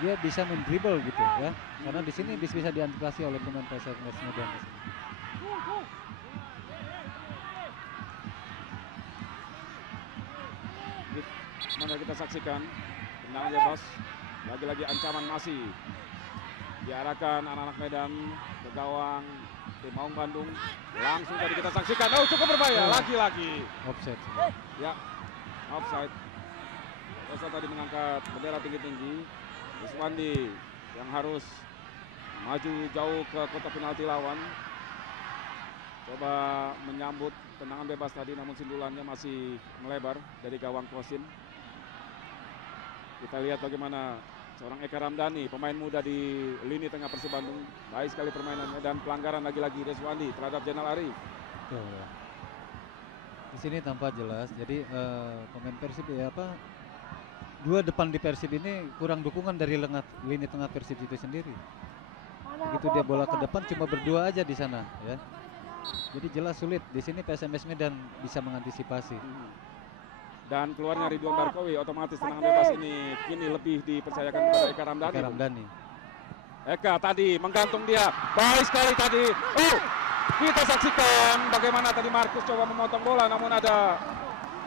dia bisa mendribble gitu ya, karena di sini bisa diantisipasi oleh pemain PSMS Medan. Mana kita saksikan tendangan bebas, lagi-lagi ancaman masih diarahkan anak-anak Medan ke gawang tim Maung Bandung. Langsung tadi kita saksikan, oh cukup berbahaya, lagi-lagi Offside. ya, offside. Kosa tadi mengangkat bendera tinggi-tinggi. Iswandi yang harus maju jauh ke kotak penalti lawan. Coba menyambut tendangan bebas tadi, namun sindulannya masih melebar dari gawang Kosin. Kita lihat bagaimana seorang Eka Ramdhani, pemain muda di lini tengah Persib Bandung. Baik sekali permainannya dan pelanggaran lagi-lagi Reswandi terhadap Jenal Ari. Betul, ya. Di sini tampak jelas. Jadi pemain Persib dua depan di Persib ini kurang dukungan dari lini tengah Persib itu sendiri. Begitu dia bola ke depan cuma berdua aja di sana ya. Jadi jelas sulit di sini PSMS Medan bisa mengantisipasi. Dan keluarnya Ridwan Barkowi, otomatis tendangan bebas ini kini lebih dipercayakan kepada Eka Ramdhani. Eka Ramdhani. Eka tadi menggantung dia, baik sekali tadi. Oh, kita saksikan bagaimana tadi Markus coba memotong bola, namun ada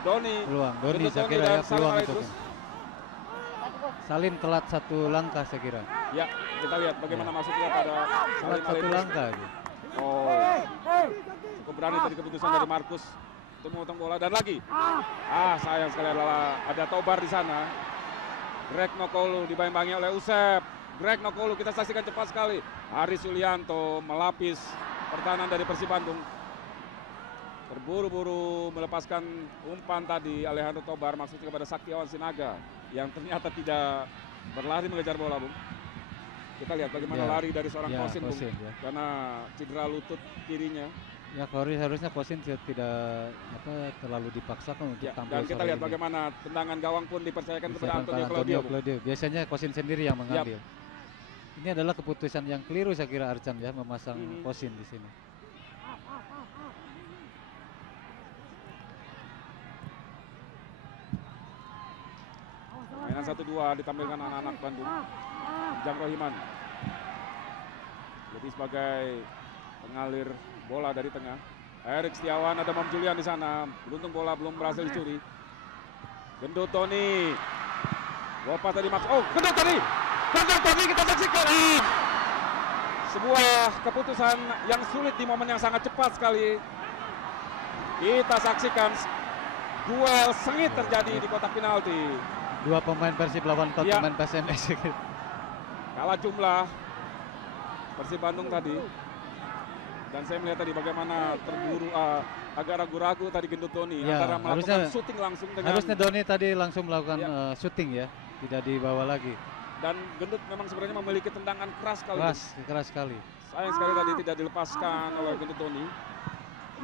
Doni. Doni saya kira ya peluang itu. Salin telat satu langkah saya kira. Ya, kita lihat bagaimana masuknya pada Telat satu langkah. Oh, cukup berani tadi keputusan dari Markus untuk memotong bola dan lagi. Sayang sekali adalah ada Tobar di sana. Greg Nokolo dibayang-bayangi oleh Usep. Greg Nokolo kita saksikan cepat sekali. Haris Yulianto melapis pertahanan dari Persib Bandung. Terburu-buru melepaskan umpan tadi Alejandro Tobar maksudnya kepada Saktiawan Sinaga yang ternyata tidak berlari mengejar bola, Bung. Kita lihat bagaimana lari dari seorang Kosin, Bung, karena cedera lutut kirinya. Ya harusnya Kosin tidak terlalu dipaksakan untuk tampil. Dan kita lihat bagaimana tendangan gawang pun dipercayakan kepada Antonio Claudio. Biasanya Kosin sendiri yang mengambil. Ini adalah keputusan yang keliru saya kira Arcan ya, memasang Kosin di sini. Mainan 1-2 ditampilkan anak-anak Bandung. Jang Rohiman jadi sebagai pengalir bola dari tengah. Erik Setiawan, ada Mam Julian di sana. Beruntung bola belum berhasil dicuri. Gendut Tony. Lopa tadi Max. Oh, Gendut Tony. Gendut Tony kita saksikan. Sebuah keputusan yang sulit di momen yang sangat cepat sekali. Kita saksikan duel sengit terjadi di kotak penalti. Dua pemain Persib lawan pemain PSMS. Kalah jumlah Persib Bandung tadi. Dan saya melihat tadi bagaimana terburu agak ragu-ragu tadi Gendut Doni antara melakukan syuting langsung dengan harusnya Doni tadi langsung melakukan syuting ya, tidak dibawa lagi. Dan Gendut memang sebenarnya memiliki tendangan keras sekali. Keras sekali. Sayang sekali tadi tidak dilepaskan oleh Gendut Doni.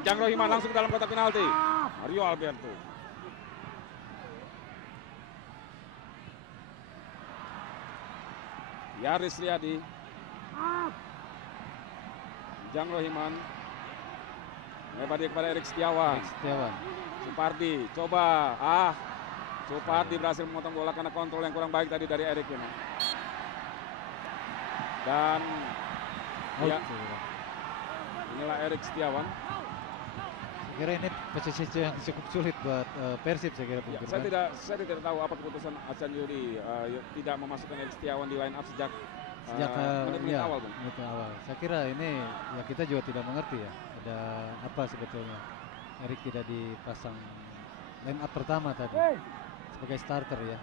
Jang Rohiman langsung dalam kotak penalti. Mario Alberto. Yaris Liadi. Jang Rohiman lebar dia kepada Erik Setiawan. Setiawan. Supardi coba Supardi berhasil memotong bola karena kontrol yang kurang baik tadi dari Erik ini. Dan Out, ya, saya kira. inilah Erik Setiawan. Saya kira ini posisi yang cukup sulit buat Persib, saya kira, Bung Ya, Firman. saya tidak tahu apa keputusan Acan Yuri tidak memasukkan Erik Setiawan di line up sejak Sejak menit-menit ya, awal, Bung. menit awal. Saya kira ini ya kita juga tidak mengerti ya. Ada apa sebetulnya Erik tidak dipasang line up pertama tadi sebagai starter ya.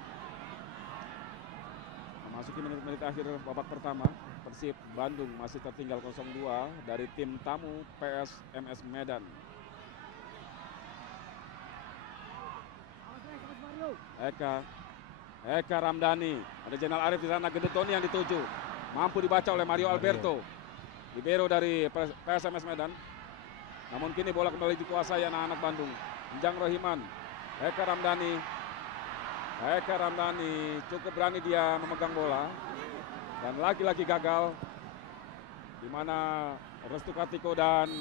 Memasuki menit-menit akhir babak pertama, Persib Bandung masih tertinggal 0-2 dari tim tamu PSMS Medan. Eka Ramdhani, ada Jenal Arif di sana, Gendut Tony yang dituju, mampu dibaca oleh Mario Alberto, libero dari PSMS Medan. Namun kini bola kembali dikuasai anak-anak Bandung. Injang Rohiman, Eka Ramdhani cukup berani dia memegang bola dan lagi-lagi gagal, di mana Restu Kartiko dan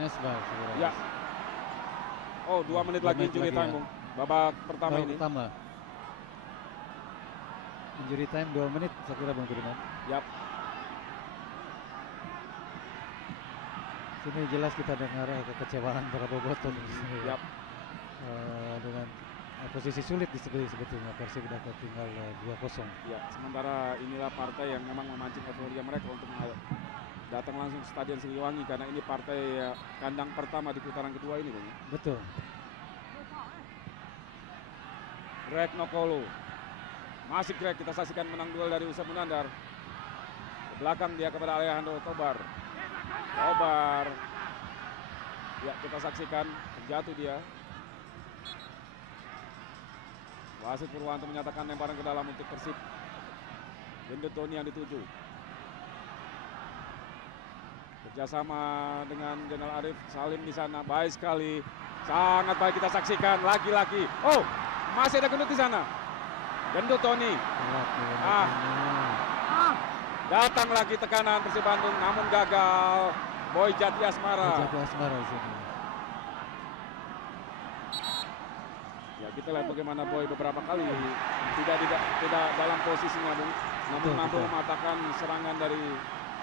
Nesbal, saya kira. ya, 2 menit lagi injury time, ya. Bung. Babak pertama Babak ini. pertama. Injury time 2 menit, saya kira, Bung Firman. Yap. Sini jelas kita dengar kekecewaan para bobotoh di sini. Ya. Yap. Dengan posisi sulit sebetulnya Persib sudah tertinggal 2-0. Ya, sementara inilah partai yang memang memancing euforia mereka untuk datang langsung ke Stadion Siliwangi karena ini partai kandang pertama di putaran kedua ini, Bung. Betul. Greg Nokolo. Masih Greg, kita saksikan menang duel dari Usep Munandar. Ke belakang dia kepada Alejandro Tobar. Ya, kita saksikan terjatuh dia. Wasit Purwanto menyatakan lemparan ke dalam untuk Persib. Gendut Tony yang dituju. Kerjasama dengan Jenal Arif Salim di sana, baik sekali. Sangat baik kita saksikan lagi-lagi. Oh, masih ada Gendut di sana. Gendut Tony. Datang lagi tekanan Persib Bandung, namun gagal. Boy Jati Asmara. Jati Asmara di sini. Ya, kita lihat bagaimana Boy beberapa kali tidak dalam posisinya, Bung. Namun mampu mematahkan serangan dari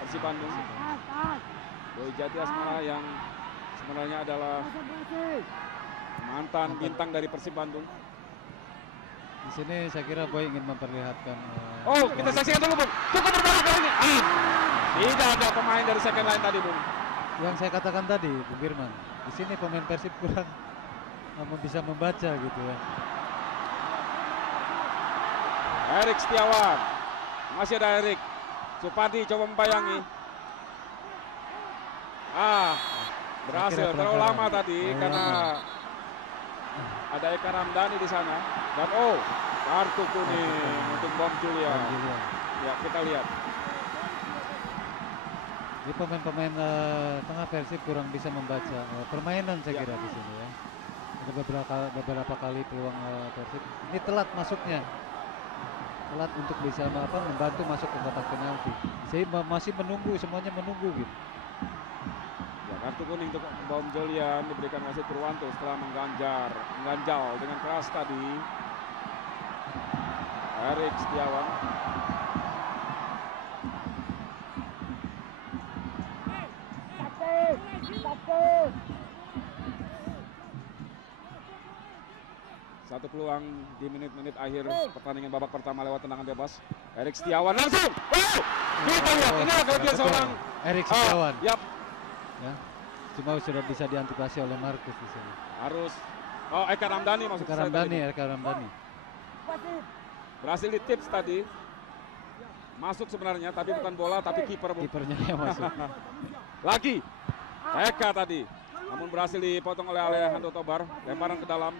Persib Bandung. Boy Jati Asmara yang sebenarnya adalah mantan bintang dari Persib Bandung. Di sini saya kira Boy ingin memperlihatkan. Kita saksikan dulu, Bung. Cukup berbahaya kali ini. Tidak ada pemain dari second line tadi, Bung. Yang saya katakan tadi, Bung Firman. Di sini pemain Persib kurang bisa membaca gitu ya. Erik Setiawan. Masih ada Erik. Supardi coba membayangi. Berhasil. Terlalu lama tadi karena ada Eka Ramdhani di sana. Dan kartu kuning untuk Bom Julian. Ya, kita lihat. Jadi pemain-pemain tengah Persib kurang bisa membaca permainan saya kira di sini ya. Ada beberapa kali peluang Persib. Ini telat masuknya. Telat untuk bisa membantu masuk ke kotak penalti. Saya masih menunggu, semuanya menunggu gitu. Ya, kartu kuning untuk Bom Julian diberikan wasit Purwanto setelah mengganjal dengan keras tadi. Erik Setiawan. Satu peluang di menit-menit akhir pertandingan babak pertama lewat tendangan bebas. Erik Setiawan langsung. Kita lihat inilah kelebihan seorang Erik Setiawan. Yap. Ya. Cuma sudah bisa diantisipasi oleh Markus di sini. Harus Eka Ramdhani maksud saya tadi. Eka Ramdhani. Berhasil di tips tadi. Masuk sebenarnya tapi bukan bola tapi kiper. Kipernya yang masuk. Lagi Eka tadi. Namun berhasil dipotong oleh Alejandro Tobar. Lemparan ke dalam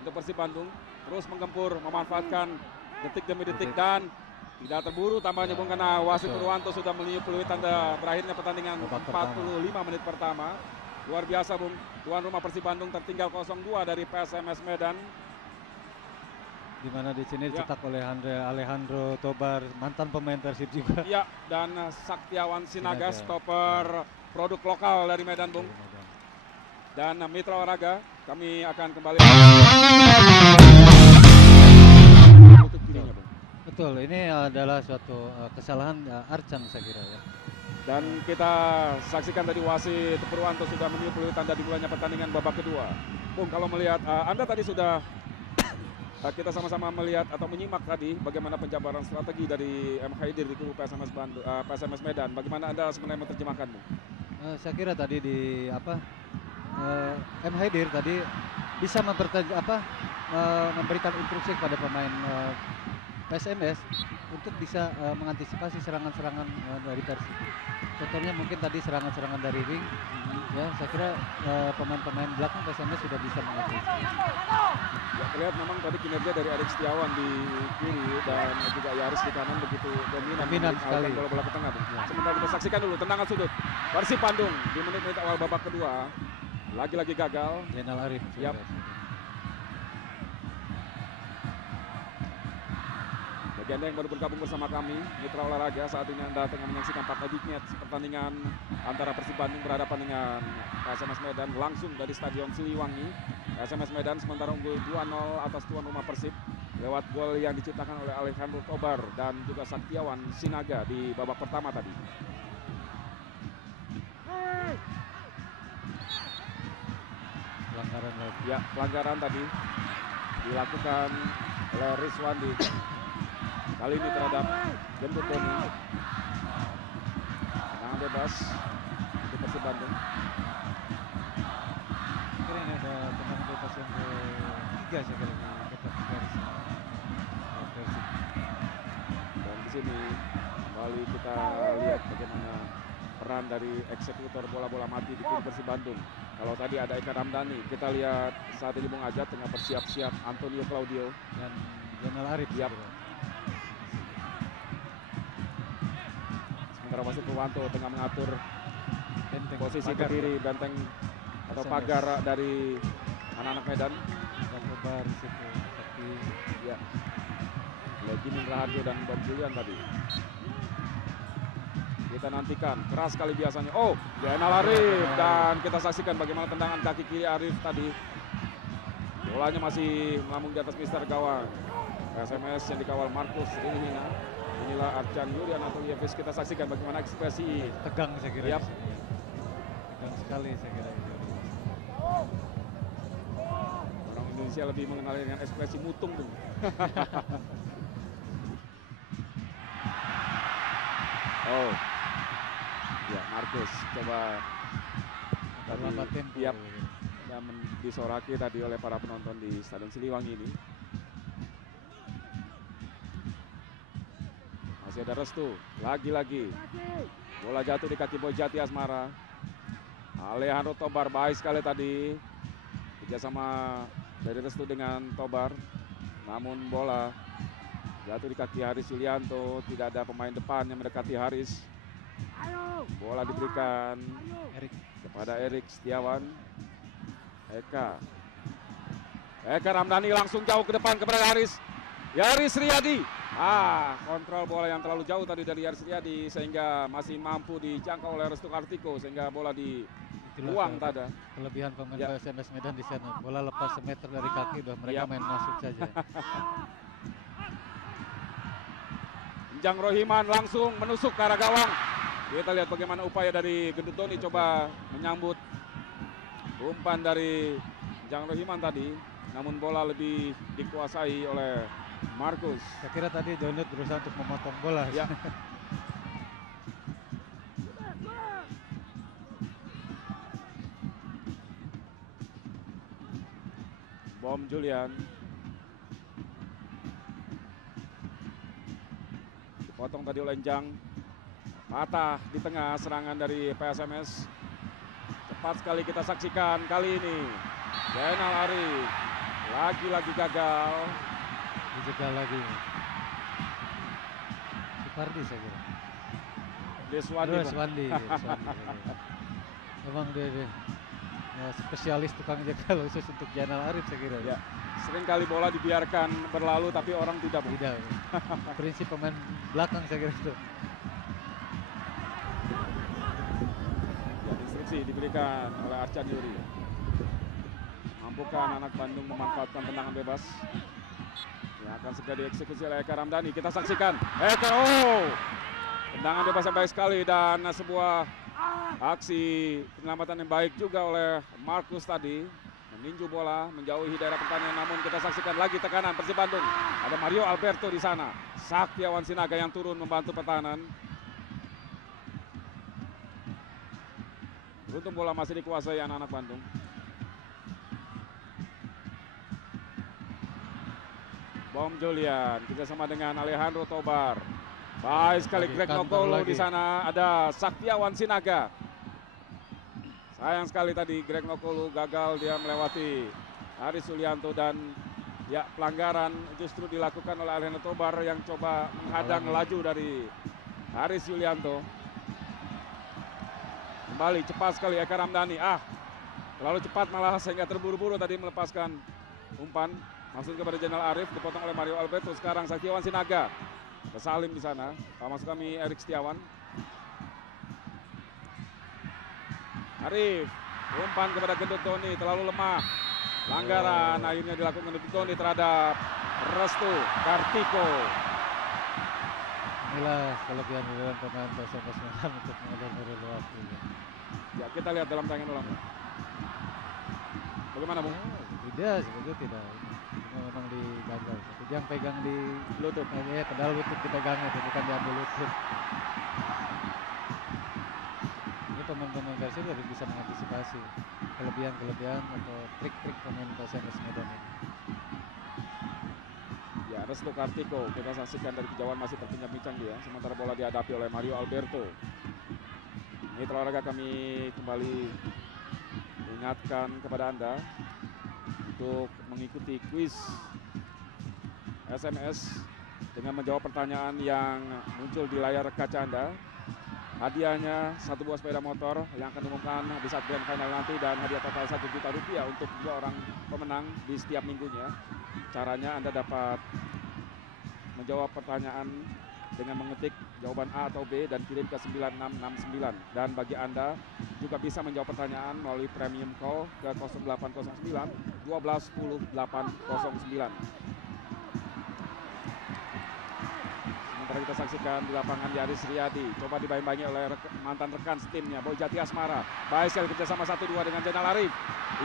untuk Persib Bandung. Terus menggempur memanfaatkan detik demi detik dan tidak terburu tambahnya, Bung, karena wasit Purwanto sudah meniup peluit tanda berakhirnya pertandingan 45 menit pertama. Luar biasa, Bung. Tuan rumah Persib Bandung tertinggal 0-2 dari PSMS Medan. Di mana di sini dicetak oleh Alejandro Tobar, mantan pemain Persib juga. Iya, dan Saktiawan Sinaga, stopper produk lokal dari Medan, Bung. Dan Mitra Olahraga, kami akan kembali. Betul, ini adalah suatu kesalahan Arcan saya kira ya. Dan kita saksikan tadi wasit Purwanto sudah meniup peluit tanda dimulainya pertandingan babak kedua. Bung, kalau melihat Anda tadi sudah kita sama-sama melihat atau menyimak tadi bagaimana penjabaran strategi dari M. Haidir di kubu PSMS Medan. Bagaimana Anda sebenarnya menerjemahkan, Bung? Saya kira tadi di M. Haidir tadi bisa memberikan instruksi kepada pemain PSMS untuk bisa mengantisipasi serangan-serangan dari Persib. Contohnya mungkin tadi serangan-serangan dari ring, ya saya kira pemain-pemain belakang PSMS sudah bisa mengantisipasi. Ya, terlihat memang tadi kinerja dari Erik Setiawan di kiri dan juga Yaris di kanan begitu dominan sekali. Bola-bola ke tengah, Bung. Ya. Sementara kita saksikan dulu tendangan sudut Persib Bandung di menit-menit awal babak kedua. Lagi-lagi gagal. Zainal Arif. Yap. Bagi Anda yang baru bergabung bersama kami, Mitra Olahraga, saat ini Anda tengah menyaksikan Partner Dignet, pertandingan antara Persib Bandung berhadapan dengan PSMS Medan langsung dari Stadion Siliwangi. PSMS Medan sementara unggul 2-0 atas tuan rumah Persib lewat gol yang diciptakan oleh Alejandro Tobar dan juga Saktiawan Sinaga di babak pertama tadi. Pelanggaran lagi. Ya, pelanggaran tadi dilakukan oleh Rizwandi. Kali ini terhadap Gendut Doni. Tendangan bebas untuk Persib Bandung. Kira ini ada tendangan bebas yang ketiga saya kira di depan garis Persib. Dan di sini kembali kita lihat bagaimana peran dari eksekutor bola-bola mati di kubu Persib Bandung. Kalau tadi ada Eka Ramdhani, kita lihat saat ini Bung Ajat tengah bersiap-siap Antonio Claudio Dan Zainal Arif. Yap. Sementara wasit Purwanto tengah mengatur Benteng posisi ke pagar, kiri benteng atau SMS. pagar dari anak-anak Medan. Dan Tobar di situ. Tapi Ya, Legimin Raharjo dan Bom Julian tadi. Kita nantikan keras sekali biasanya. Oh, Zainal Arif dan kita saksikan bagaimana tendangan kaki kiri Arif tadi. Bolanya masih melambung di atas mister gawang. PSMS yang dikawal Markus Rinihina. Inilah Arcan Yulian atau Yevis. Kita saksikan bagaimana ekspresi. tegang saya kira. Yap. Tegang sekali saya kira. Orang Indonesia lebih mengenal dengan ekspresi mutung, Bung. Oh, ya Markus coba Lambat tempo. Yap, yang disoraki tadi oleh para penonton di Stadion Siliwangi ini. Masih ada Restu, lagi-lagi bola jatuh di kaki Boy Jati Asmara. Alejandro Tobar baik sekali tadi kerjasama dari Restu dengan Tobar, namun bola jatuh di kaki Haris Yulianto. Tidak ada pemain depan yang mendekati Haris. Bola diberikan Erik. kepada Erik Setiawan. Eka Ramdhani langsung jauh ke depan kepada Haris. Yaris Riyadi. Kontrol bola yang terlalu jauh tadi dari Yaris Riyadi sehingga masih mampu dijangkau oleh Restu Kartiko sehingga bola dibuang tadi. Kelebihan pemain Ya. PSMS Medan di sana. Bola lepas semeter dari kaki udah mereka Yap. main masuk saja. Jang Rohiman langsung menusuk ke arah gawang. Kita lihat bagaimana upaya dari Gendut Doni coba menyambut umpan dari Jang Rohiman tadi. Namun bola lebih dikuasai oleh Markus. Saya kira tadi Donut berusaha untuk memotong bola. Ya. Bom Julian. Dipotong tadi oleh Jang. Patah di tengah serangan dari PSMS. Cepat sekali kita saksikan kali ini. Zainal Arif lagi-lagi gagal. Dijegal lagi. Supardi saya kira. Deswandi. Deswandi. Memang dia ya, spesialis tukang jegal khusus untuk Zainal Arif saya kira. Ya, sering kali bola dibiarkan berlalu tapi orang tidak. Tidak. Prinsip pemain belakang saya kira itu. Ya, instruksi diberikan oleh Arcan Yuri. Mampukah anak Bandung memanfaatkan tendangan bebas? yang akan segera dieksekusi oleh Eka Ramdhani. Kita saksikan Eka, tendangan bebas yang baik sekali dan sebuah aksi penyelamatan yang baik juga oleh Markus tadi, meninju bola menjauhi daerah pertandingan. Namun kita saksikan lagi tekanan Persib Bandung. Ada Mario Alberto di sana, Saktiawan Sinaga yang turun membantu pertahanan. Beruntung bola masih dikuasai anak-anak Bandung. Bom Julian kerjasama dengan Alejandro Tobar. Baik sekali Greg Nokolo di sana, ada Saktiawan Sinaga. Sayang sekali tadi Greg Nokolo gagal, dia melewati Haris Yulianto dan ya pelanggaran justru dilakukan oleh Alejandro Tobar yang coba menghadang laju dari Haris Yulianto. Kembali cepat sekali Eka Ramdhani, terlalu cepat malah sehingga terburu-buru tadi melepaskan umpan. Langsung kepada Jenderal Arif, dipotong oleh Mario Alberto. Sekarang Saktiawan Sinaga ke Salim di sana. Maksud kami Erik Setiawan. Arif, umpan kepada Gendut Doni, terlalu lemah. Pelanggaran akhirnya dilakukan Gendut Doni terhadap Restu Kartiko. Inilah kelebihan dari pemain PSMS Medan untuk mengalir waktu. Ya, kita lihat dalam tayangan ulang. Bagaimana, Bung? Tidak, sebetulnya tidak. Cuma memang digagal. Tapi yang pegang di Lutut. Pedal lutut dipegangnya, bukan diambil lutut. Ini pemain-pemain Persib harus bisa mengantisipasi kelebihan-kelebihan atau trik-trik pemain PSMS Medan ini. Ya, Restu Kartiko kita saksikan dari kejauhan masih terpincang-pincang dia. Sementara bola dihadapi oleh Mario Alberto. Mitra olahraga kami kembali ingatkan kepada Anda untuk mengikuti kuis SMS dengan menjawab pertanyaan yang muncul di layar kaca Anda. Hadiahnya 1 buah sepeda motor yang akan diumumkan di saat grand final nanti dan hadiah total Rp1 juta untuk 2 orang pemenang di setiap minggunya. Caranya Anda dapat menjawab pertanyaan dengan mengetik jawaban A atau B dan kirim ke 9669. Dan bagi Anda juga bisa menjawab pertanyaan melalui premium call ke 0809 12 10 809. Sementara kita saksikan di lapangan Yaris Riyadi, coba dibayang-bayangi oleh mantan rekan setimnya Boy Jati Asmara. Baik sekali kerjasama 1-2 dengan Jenderal Arif.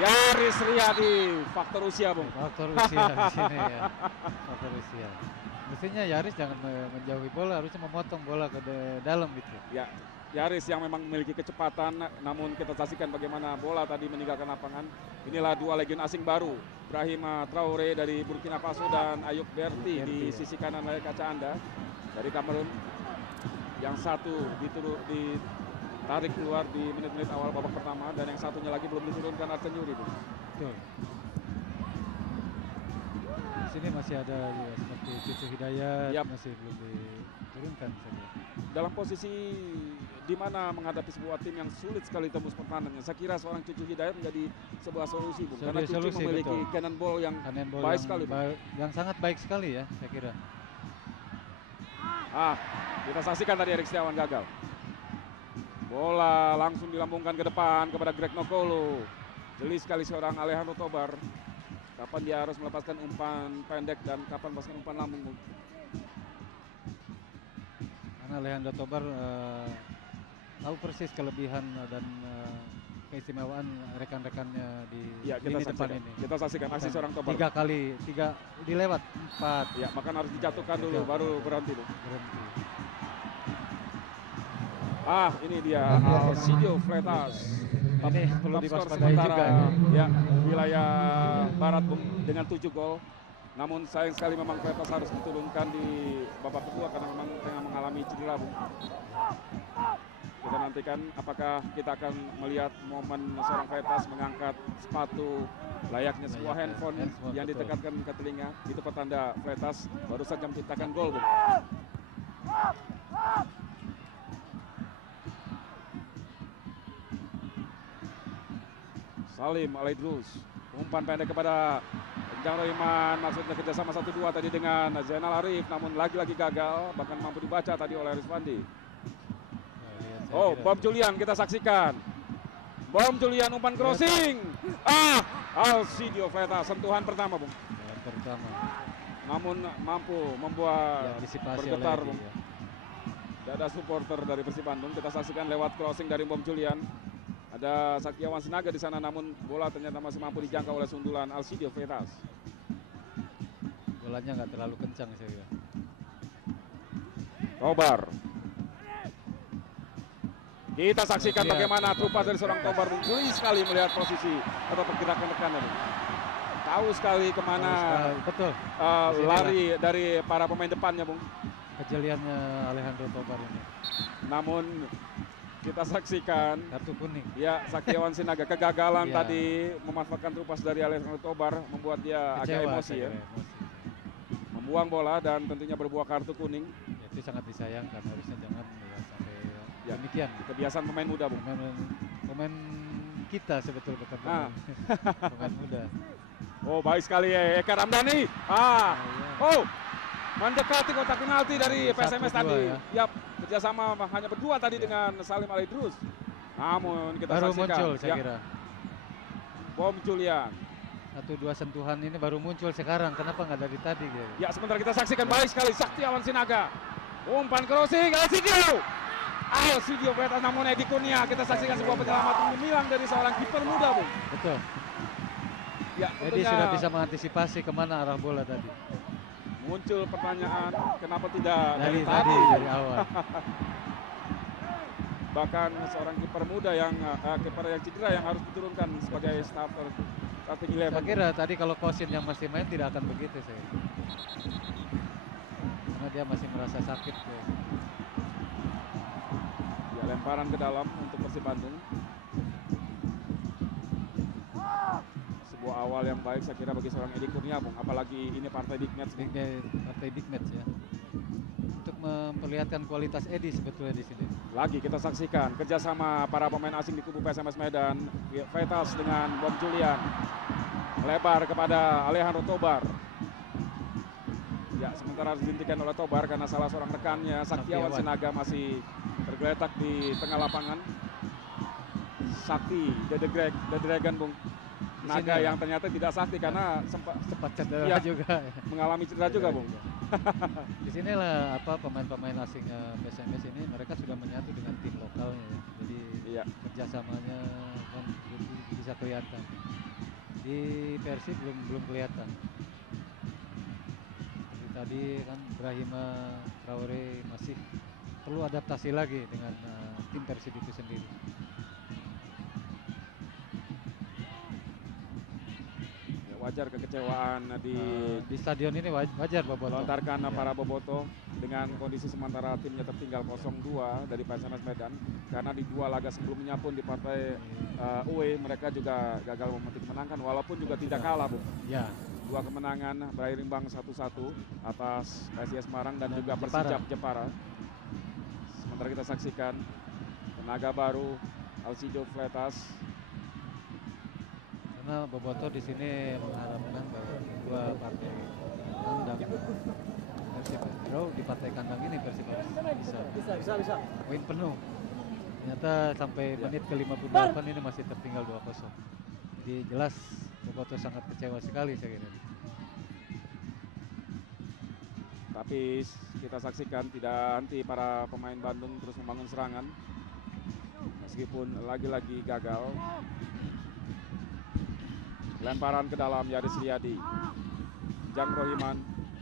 Yaris Riyadi, faktor usia, Bung. Faktor usia di sini ya. Faktor usia. Mestinya Yaris jangan menjauhi bola, harusnya memotong bola ke dalam gitu. Ya, Yaris yang memang memiliki kecepatan, namun kita saksikan bagaimana bola tadi meninggalkan lapangan. Inilah 2 legend asing baru, Brahima Traore dari Burkina Faso dan Ayub Berti di sisi kanan layar kaca Anda dari Kamerun. Yang satu ditarik keluar di menit-menit awal babak pertama dan yang satunya lagi belum diturunkan Arten Yuri. Betul. Di sini masih ada juga seperti Cucu Hidayat, masih belum diturunkan saja. Dalam posisi di mana menghadapi sebuah tim yang sulit sekali tembus pertahanannya, saya kira seorang Cucu Hidayat menjadi sebuah solusi, Bung. Karena Cucu memiliki cannonball yang baik sekali, yang sangat baik sekali ya, saya kira. Kita saksikan tadi Erik Setiawan gagal. Bola langsung dilambungkan ke depan kepada Greg Nokolo. Jeli sekali seorang Alejandro Tobar. Kapan dia harus melepaskan umpan pendek dan kapan melepaskan umpan lambung. Karena Alejandro Tobar tahu persis kelebihan dan keistimewaan rekan-rekannya di lini depan ini. Kita saksikan aksi seorang Tobar. 3 kali, dilewat 4. Ya, maka harus dijatuhkan dulu, baru berhenti. Berhenti. Ini dia Alcidio Freitas. Ini perlu diwaspadai juga ya, wilayah barat, Bung, dengan 7 gol. Namun sayang sekali memang Freitas harus diturunkan di babak kedua karena memang tengah mengalami cedera, Bung. Kita nantikan apakah kita akan melihat momen seorang Freitas mengangkat sepatu layaknya sebuah handphone yang ditekatkan ke telinga. Itu pertanda Freitas baru saja menciptakan gol, Bung. Salim Alaidrus, umpan pendek kepada Jang Rohiman, maksudnya kerjasama 1-2 tadi dengan Zainal Arif, namun lagi-lagi gagal, bahkan mampu dibaca tadi oleh Rizwandi. Bom Julian kita saksikan. Bom Julian umpan crossing. Alcidio Freitas, sentuhan pertama, Bung. Pertama. namun mampu membuat Ya, disipasi bergetar, oleh Bung. Edi, ya. Tidak ada supporter dari Persib Bandung. Kita saksikan lewat crossing dari Bom Julian. Ada Sakiawan Sinaga di sana, namun bola ternyata masih mampu dijangkau oleh sundulan Alcidio Freitas. Bolanya nggak terlalu kencang saya kira. Tobar. Kita saksikan Lihat, bagaimana Tobar. trupa dari seorang Tobar, Bung. Jeli sekali melihat posisi atau pergerakan rekannya, Bung. Tahu sekali kemana Betul. lari dari para pemain depannya, Bung. Kejeliannya Alejandro Tobar ini. Namun kita saksikan Kartu kuning. ya Sakiawan Sinaga kegagalan Ya. tadi memanfaatkan trupas dari Alejandro Tobar, membuat dia agak Kecewa, emosi saya ya. kira, emosi. Membuang bola dan tentunya berbuah kartu kuning. Ya, itu sangat disayangkan, harusnya jangan ya, sampai Ya. demikian. Kebiasaan pemain muda, Bung. Pemain kita sebetulnya bukan Ah. pemain muda. Oh, baik sekali ya Eka Ramdhani. Ya. Oh, mendekati kotak penalti dari PSMS 1-2 tadi. ya. Yap, kerjasama hanya berdua tadi dengan Salim Alidrus. Namun kita Baru saksikan muncul saya ya, kira. Bom Julian. 1-2 sentuhan ini baru muncul sekarang. Kenapa nggak dari tadi gitu? Ya, sebentar kita saksikan baik sekali Saktiawan Sinaga. Umpan crossing Alcidio Freitas, namun Edi Kurnia. Kita saksikan sebuah penyelamatan gemilang dari seorang kiper muda, Bung. Betul. Ya, Jadi sudah bisa mengantisipasi kemana arah bola tadi. muncul pertanyaan kenapa tidak Dari tadi. tadi dari awal. Bahkan seorang kiper muda yang kiper yang cedera yang harus diturunkan sebagai starting Saya 11. kira tadi kalau Kosin yang masih main tidak akan begitu saya. Karena dia masih merasa sakit. Ya. Ya, lemparan ke dalam untuk Persib Bandung. Sebuah awal yang baik saya kira bagi seorang Edi Kurnia, Bung. Apalagi ini partai big match, Bung. Partai big match ya. Untuk memperlihatkan kualitas Edi sebetulnya di sini. Lagi kita saksikan kerjasama para pemain asing di kubu PSMS Medan. Freitas dengan Bom Julian. Lebar kepada Alejandro Tobar. Ya, sementara harus dihentikan oleh Tobar karena salah seorang rekannya Saktiawan Saktiawan. Sinaga masih tergeletak di tengah lapangan. Sakti, The Dragon, Bung. Di Naga sini, yang ternyata tidak sakti karena sempat sempat cedera Ya. juga. mengalami cedera juga, Bung. Di sinilah pemain-pemain asing PSMS ini mereka sudah menyatu dengan tim lokalnya. Ya. Jadi Iya. kerjasamanya kan bisa kelihatan. Di Persib belum kelihatan. Seperti tadi kan Brahima Traore masih perlu adaptasi lagi dengan tim Persib itu sendiri. Ya, wajar kekecewaan Di stadion ini wajar Boboto. dilontarkan Ya. para bobotoh dengan kondisi sementara timnya tertinggal 0-2 dari PSMS Medan karena di dua laga sebelumnya pun di partai UE mereka juga gagal memetik kemenangan walaupun juga tidak kalah, Bung. Ya, Dua kemenangan berakhir imbang 1-1 atas PSIS Semarang dan Dan juga Jepara. Persijap Jepara. Sementara kita saksikan tenaga baru Alcidio Freitas. karena Boboto di sini mengharapkan bahwa dua partai kandang Persib draw di partai kandang ini Persib harus bisa poin penuh. Ternyata sampai menit ke 58 ini masih tertinggal 2-0. Jadi jelas Boboto sangat kecewa sekali saya kira. Tapi kita saksikan tidak henti para pemain Bandung terus membangun serangan. Meskipun lagi-lagi gagal. Lemparan ke dalam Yaris Riyadi. Jang Rohiman.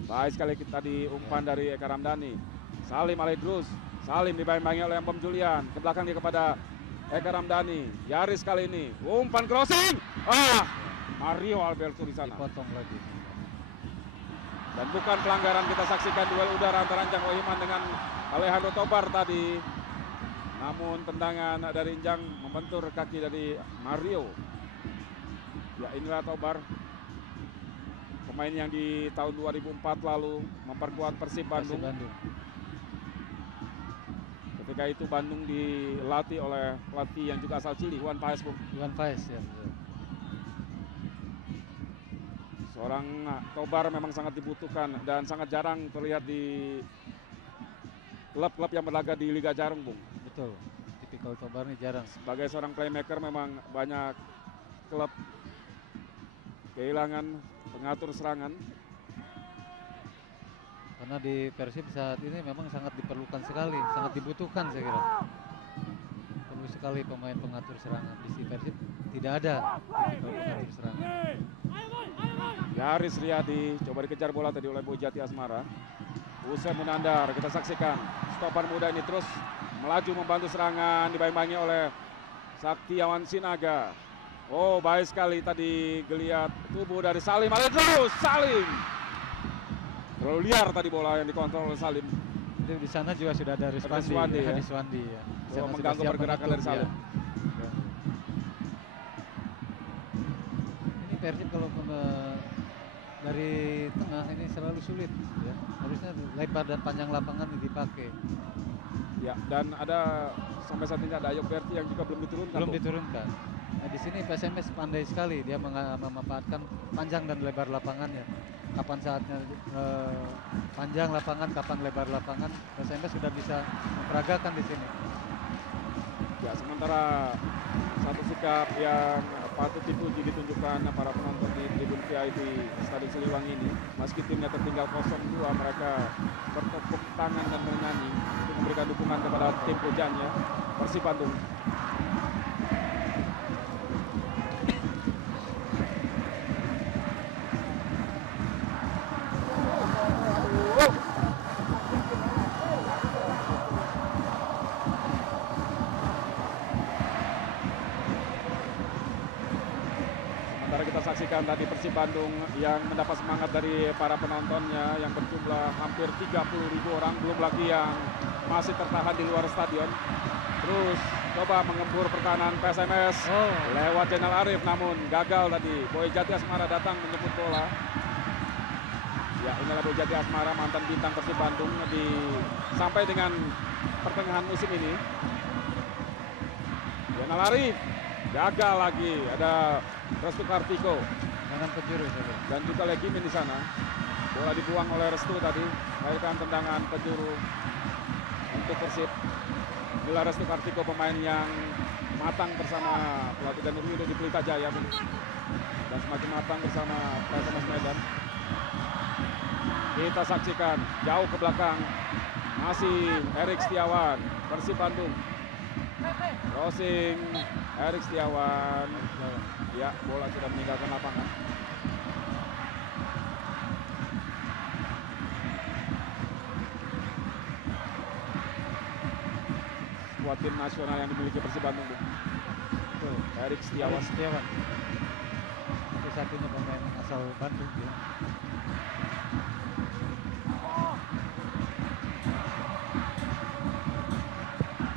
Baik sekali tadi umpan dari Eka Ramdhani. Salim Alidrus. Salim dibayang-bayangi oleh Bom Julian. Ke belakang dia kepada Eka Ramdhani. Yaris kali ini. Umpan crossing. Mario Alberto di sana. Dipotong lagi. Dan bukan pelanggaran, kita saksikan duel udara antara Jang Rohiman dengan Alejandro Tobar tadi. Namun tendangan dari Jang membentur kaki dari Mario. Ya, inilah Tobar. Pemain yang di tahun 2004 lalu memperkuat Persib Bandung. Ketika itu Bandung dilatih oleh pelatih yang juga asal Chili, Juan Paez, Bung. Iwan Faiz ya. Betul. Seorang Tobar memang sangat dibutuhkan dan sangat jarang terlihat di klub-klub yang berlaga di Liga Jarum, Bung. Betul. Tipikal Tobar ini jarang. Sebagai seorang playmaker memang banyak klub kehilangan pengatur serangan. Karena di Persib saat ini memang sangat diperlukan sekali, sangat dibutuhkan saya kira. Perlu sekali pemain pengatur serangan. Di Persib tidak ada tipikal pengatur serangan. Yaris Riyadi coba dikejar bola tadi oleh Boy Jati Asmara. Usai Munandar, kita saksikan stoper muda ini terus melaju membantu serangan, dibayang-bayangi oleh Saktiawan Sinaga. Oh, baik sekali tadi geliat tubuh dari Salim. Terus Salim. Terlalu liar tadi bola yang dikontrol oleh Salim. Di sana juga sudah ada Riswandi, ya. Riswandi ya. Di sana sudah Mengganggu siap pergerakan menutup, dari Salim. ya. Ini Persib kalau dari tengah ini selalu sulit ya. Harusnya lebar dan panjang lapangan dipakai. Ya, dan ada sampai saat ini ada Ayok Berti yang juga belum diturunkan. Belum diturunkan. Nah, di sini PSMS pandai sekali dia memanfaatkan panjang dan lebar lapangannya. Kapan saatnya panjang lapangan, kapan lebar lapangan, PSMS sudah bisa memperagakan di sini. Ya, sementara satu sikap yang patut dipuji ditunjukkan para penonton di tribun VIP Stadion Siliwangi ini. Meski timnya tertinggal 0-2, mereka bertepuk tangan dan menyanyi untuk memberikan dukungan kepada tim pujannya Persib Bandung. Saksikan tadi Persib Bandung yang mendapat semangat dari para penontonnya yang berjumlah hampir 30.000 orang, belum lagi yang masih tertahan di luar stadion. Terus coba mengembur pertahanan PSMS lewat Zainal Arif, namun gagal tadi. Boy Jati Asmara datang menjemput bola. Ya, inilah Boy Jati Asmara, mantan bintang Persib Bandung sampai dengan pertengahan musim ini. Zainal Arif gagal lagi, ada Restu Kartiko dengan penjuru dan juga Legimin di sana. Bola dibuang oleh Restu tadi, melahirkan tendangan penjuru untuk Persib. Inilah Restu Kartiko, pemain yang matang bersama pelatih Danur Yudo di Pelita Jaya dan semakin matang bersama PSMS Medan. Kita saksikan jauh ke belakang masih Erik Setiawan, Persib Bandung. Crossing Erik Setiawan. Ya, bola sudah meninggalkan lapangan. Skuad tim nasional yang dimiliki Persib Bandung. Erik Setiawan. Itu satunya pemain asal Bandung ya.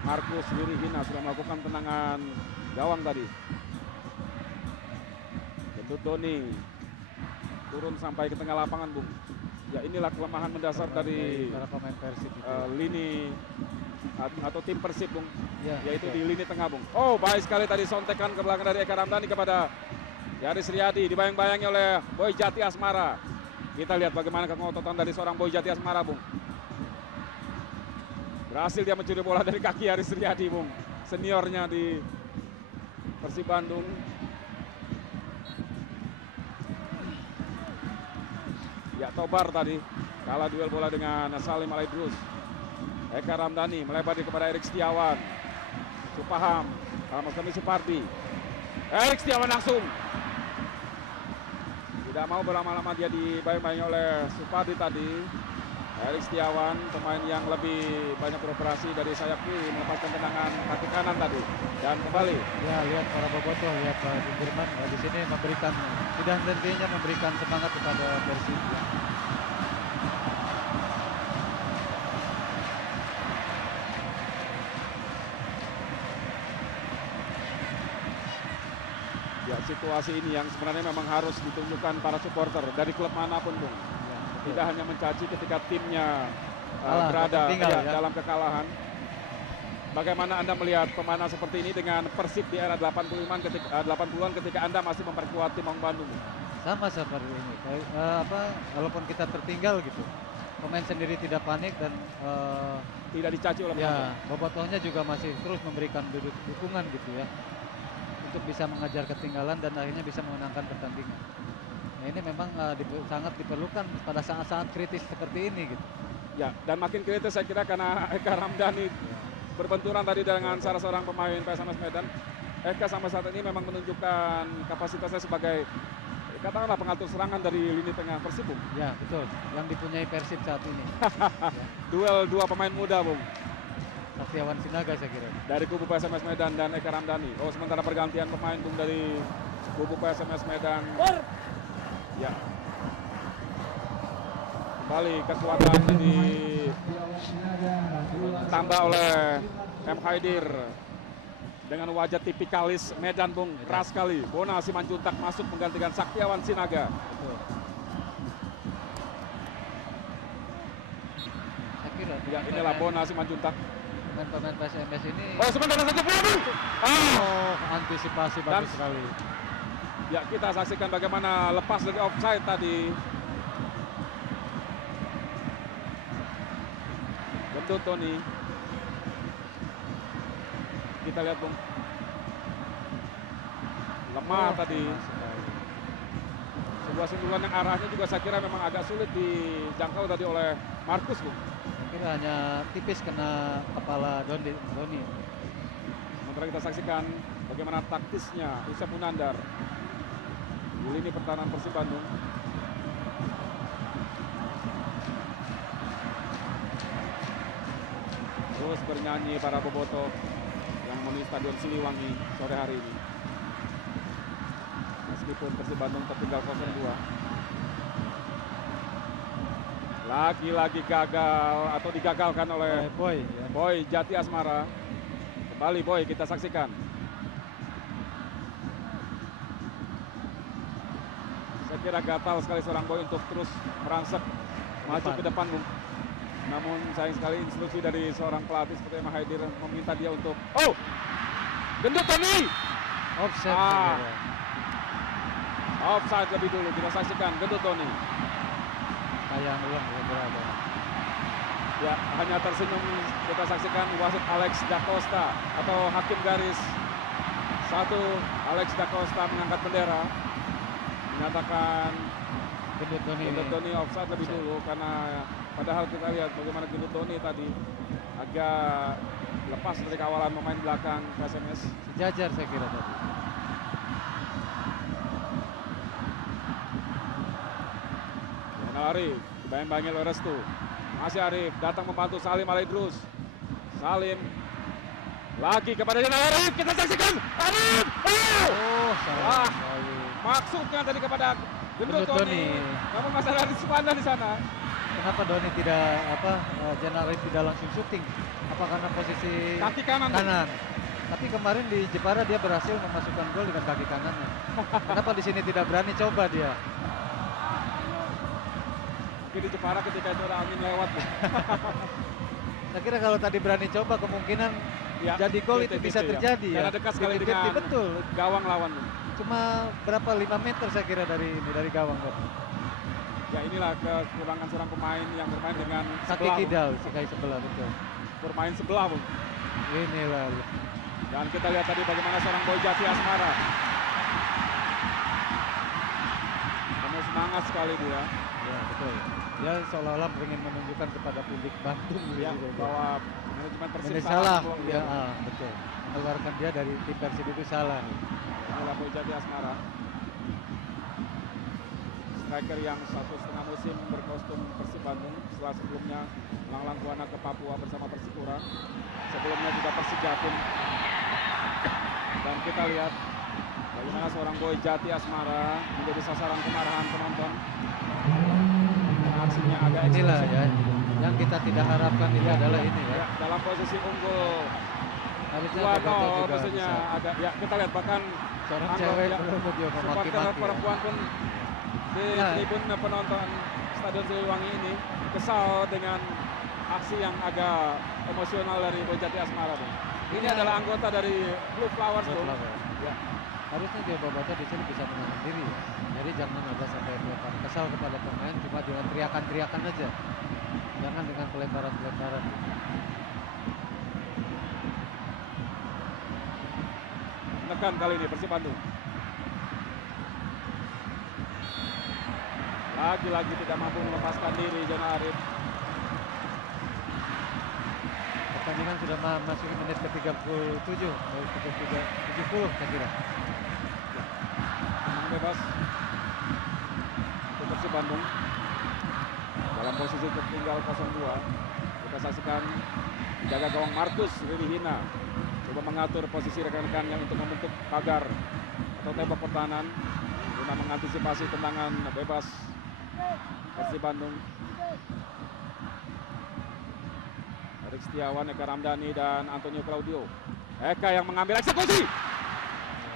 Markus Wirihina sudah melakukan tendangan gawang tadi. Gendut Doni turun sampai ke tengah lapangan, Bung. Ya, inilah kelemahan mendasar dari para pemain Persib lini atau tim Persib, Bung. Ya, yaitu di lini tengah, Bung. Oh, baik sekali tadi sontekan ke belakang dari Eka Ramdhani kepada Yaris Riyadi, dibayang-bayangi oleh Boy Jati Asmara. Kita lihat bagaimana kengototan dari seorang Boy Jati Asmara, Bung. Berhasil dia mencuri bola dari kaki Yaris Riyadi, Bung. Seniornya di Persib Bandung. Ya, Tobar tadi kalah duel bola dengan Salim Alaidrus. Eka Ramdhani melebar kepada Erik Setiawan. Supaham, maksud kami Supardi. Erik Setiawan langsung. Tidak mau berlama-lama, dia dibayang-bayangi oleh Supardi tadi. Erik Setiawan, pemain yang lebih banyak beroperasi dari sayap kiri, melepaskan tendangan kaki kanan tadi. Dan kembali. Ya, lihat para bobotoh, lihat Pak Sudirman di sini memberikan, tidak henti-hentinya memberikan semangat kepada Persib. Ya, situasi ini yang sebenarnya memang harus ditunjukkan para supporter dari klub manapun, Bung. Tidak hanya mencaci ketika timnya berada dalam kekalahan. Bagaimana Anda melihat permainan seperti ini dengan Persib di era 80-an ketika Anda masih memperkuat tim Maung Bandung? Sama seperti ini. Walaupun kita tertinggal gitu, pemain sendiri tidak panik dan tidak dicaci oleh ya, bobotohnya juga masih terus memberikan dukungan gitu ya, untuk bisa mengejar ketinggalan dan akhirnya bisa memenangkan pertandingan. Nah, ini memang sangat diperlukan pada saat-saat kritis seperti ini gitu. Ya, dan makin kritis saya kira karena Eka Ramdhani berbenturan tadi dengan salah seorang pemain PSMS Medan. Eka sampai saat ini memang menunjukkan kapasitasnya sebagai katakanlah pengatur serangan dari lini tengah Persib, Bung. Ya, betul. Yang dipunyai Persib saat ini. Duel dua pemain muda, Bung. Satriawan Sinaga saya kira. Dari kubu PSMS Medan dan Eka Ramdhani. Oh, sementara pergantian pemain, Bung, dari kubu PSMS Medan. Ya. Kembali kekuatan ditambah oleh M. Haidir dengan wajah tipikalis Medan, Bung. Keras sekali. Bona Simanjuntak masuk menggantikan Saktiawan Sinaga. Betul. Saya kira Ya, inilah Bona Simanjuntak. pemain-pemain PSMS ini Oh, sebentar saja, Bung. antisipasi bagus sekali. Ya, kita saksikan bagaimana lepas dari offside tadi. Gendut Tony. Kita lihat, Bung. Lemah tadi. Lemah sekali. Sebuah sundulan yang arahnya juga saya kira memang agak sulit dijangkau tadi oleh Markus, Bung. Saya kira hanya tipis kena kepala Doni. Sementara kita saksikan bagaimana taktisnya Usep Munandar di lini pertahanan Persib Bandung. Terus bernyanyi para bobotoh yang memenuhi Stadion Siliwangi sore hari ini. Meskipun Persib Bandung tertinggal 0-2. Lagi-lagi gagal atau digagalkan oleh Boy. Ya. Boy Jati Asmara. Kembali Boy, kita saksikan. Saya kira gatal sekali seorang Boy untuk terus merangsek maju ke depan, Bung. Namun sayang sekali instruksi dari seorang pelatih seperti Emma Haidir meminta dia untuk gendut Tony. Offset. Ah. saya kira. Offside lebih dulu, kita saksikan gendut Tony. Tayang ulang beberapa. Ya, hanya tersenyum kita saksikan wasit Alex Da Costa atau hakim garis 1 Alex Da Costa mengangkat bendera menyatakan Gendut Doni. Gendut Tony offside lebih dulu karena padahal kita lihat bagaimana Gendut Tony tadi agak lepas dari kawalan pemain belakang PSMS. Sejajar saya kira tadi. Zainal Arif dibayang-bayangi oleh Restu. Masih Arif datang membantu Salim Alaidrus. Salim lagi kepada Zainal Arif, kita saksikan Arif. Oh, salah Wah. sekali. Maksudnya tadi kepada Gendut Gendut Tony. Tony. Namun masalah di Supanda di sana. Kenapa Doni tidak Janari tidak langsung syuting? Apa karena posisi Kaki kanan. Bung. kanan? Tapi kemarin di Jepara dia berhasil memasukkan gol dengan kaki kanannya. Kenapa di sini tidak berani coba dia? Mungkin di Jepara ketika itu ada angin lewat. Bung. Saya kira kalau tadi berani coba kemungkinan Ya, jadi gol itu 50-50 bisa ya. terjadi ya. Karena dekat sekali 50-50, dengan betul. gawang lawan. Bung. Cuma berapa 5 meter saya kira dari gawang tadi. Ya, inilah kekurangan seorang pemain yang bermain dengan Kaki sebelah, Bung. kidal si kaki sebelah betul. Bermain sebelah, Bung. Inilah. Dan kita lihat tadi bagaimana seorang Boy Jati Asmara. Penuh semangat sekali dia. Ya betul. Dia seolah-olah ingin menunjukkan kepada publik Bandung Ya, gitu. bahwa manajemen Persib Ini salah. Bung. Ya, betul. Mengeluarkan dia dari tim Persib itu salah. Inilah Boy Jati Asmara. Striker yang 1,5 musim berkostum Persib Bandung setelah sebelumnya melanglang buana ke Papua bersama Persipura. Sebelumnya juga Persib Jatim. Dan kita lihat bagaimana seorang Boy Jati Asmara menjadi sasaran kemarahan penonton. Karena aksinya agak Inilah eksplosif. ya. Yang kita tidak harapkan itu adalah ini ya. Ya, dalam posisi unggul Harusnya 2-0 Bobotoh juga maksudnya bisa. ada ya kita lihat bahkan Seorang Anggota, cewek ya, belum dia supporter memaki-maki. Ya. perempuan pun di Nah. tribun penonton Stadion Siliwangi ini kesal dengan aksi yang agak emosional dari Boy Jati Asmara, Bung. Ini Iya. adalah anggota dari Blue Flowers, Bung. Betul, Bang. Ya. Harusnya dia Bobotoh di sini bisa menahan diri ya. Jadi jangan ada sampai melempar kesal kepada pemain cuma dengan teriakan-teriakan aja. Jangan dengan pelemparan-pelemparan. Menekan kali ini Persib Bandung. Lagi-lagi tidak mampu melepaskan diri Zainal Arif. pertandingan sudah masuk menit ke-37, 70 saya kira. Tendangan bebas untuk Persib Bandung dalam posisi tertinggal 0-2. Kita saksikan jaga gawang Markus Ririhina coba mengatur posisi rekan-rekannya untuk membentuk pagar atau tembok pertahanan guna mengantisipasi tendangan bebas Persib Bandung. Erik Setiawan, Eka Ramdhani dan Antonio Claudio. Eka yang mengambil eksekusi.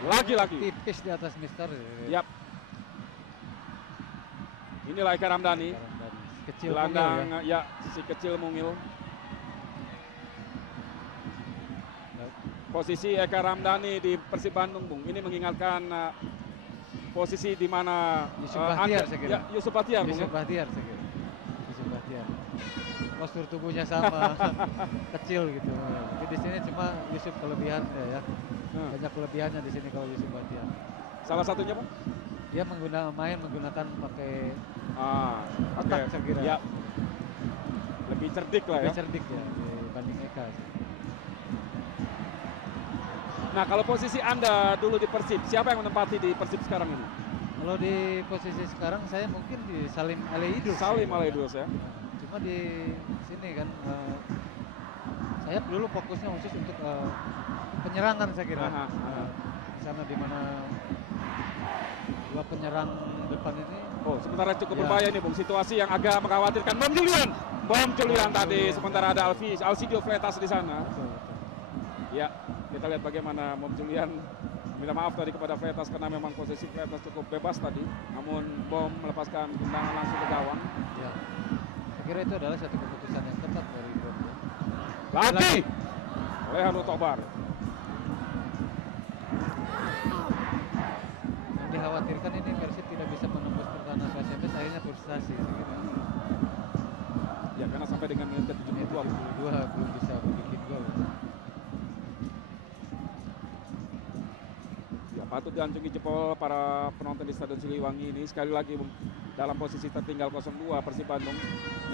Lagi-lagi. Tipis di atas Mister. Yap. Inilah Eka Ramdhani. Kecil Gelandang mungil ya, si kecil mungil. Posisi Eka Ramdhani di Persib Bandung, Bung. Ini mengingatkan posisi di mana Yusuf Bahtiar, saya kira. Ya, Yusuf Bahtiar, Bung. Yusuf Bahtiar saya kira. Yusuf Bahtiar. Postur tubuhnya sama, kecil gitu. Tapi di sini cuma Yusuf kelebihan ya. Banyak kelebihannya di sini kalau Yusuf Bahtiar. Salah satunya, Bung? Dia menggunakan pakai oke. otak saya kira. Ya. Lebih cerdik lah Lebih ya. cerdik ya dibanding Eka. Nah, kalau posisi Anda dulu di Persib, siapa yang menempati di Persib sekarang ini? Kalau di posisi sekarang saya mungkin di Salim Alaidrus. Salim Alaidrus ya. Cuma di sini kan saya dulu fokusnya khusus untuk penyerangan saya kira. Di sana di mana dua penyerang depan ini. Oh, sementara cukup Ya. berbahaya nih, Bung. Situasi yang agak mengkhawatirkan. Bom Julian tadi, sementara ada Alcidio Fleitas di sana. Betul. Ya, kita lihat bagaimana Bom Julian minta maaf tadi kepada Fleitas karena memang posisi Fleitas cukup bebas tadi. Namun Bom melepaskan tendangan langsung ke gawang. Ya. Saya kira itu adalah satu keputusan yang tepat dari Bom. Lagi oleh Hanu Tobar. Yang dikhawatirkan ini Persib tidak bisa menembus pertahanan PSMS, akhirnya frustasi saya kira. Ya, karena sampai dengan menit ke-72. 72 belum bisa bikin gol. Ya, patut diancungi jempol para penonton di Stadion Siliwangi ini. Sekali lagi, Bung, dalam posisi tertinggal 0-2 Persib Bandung.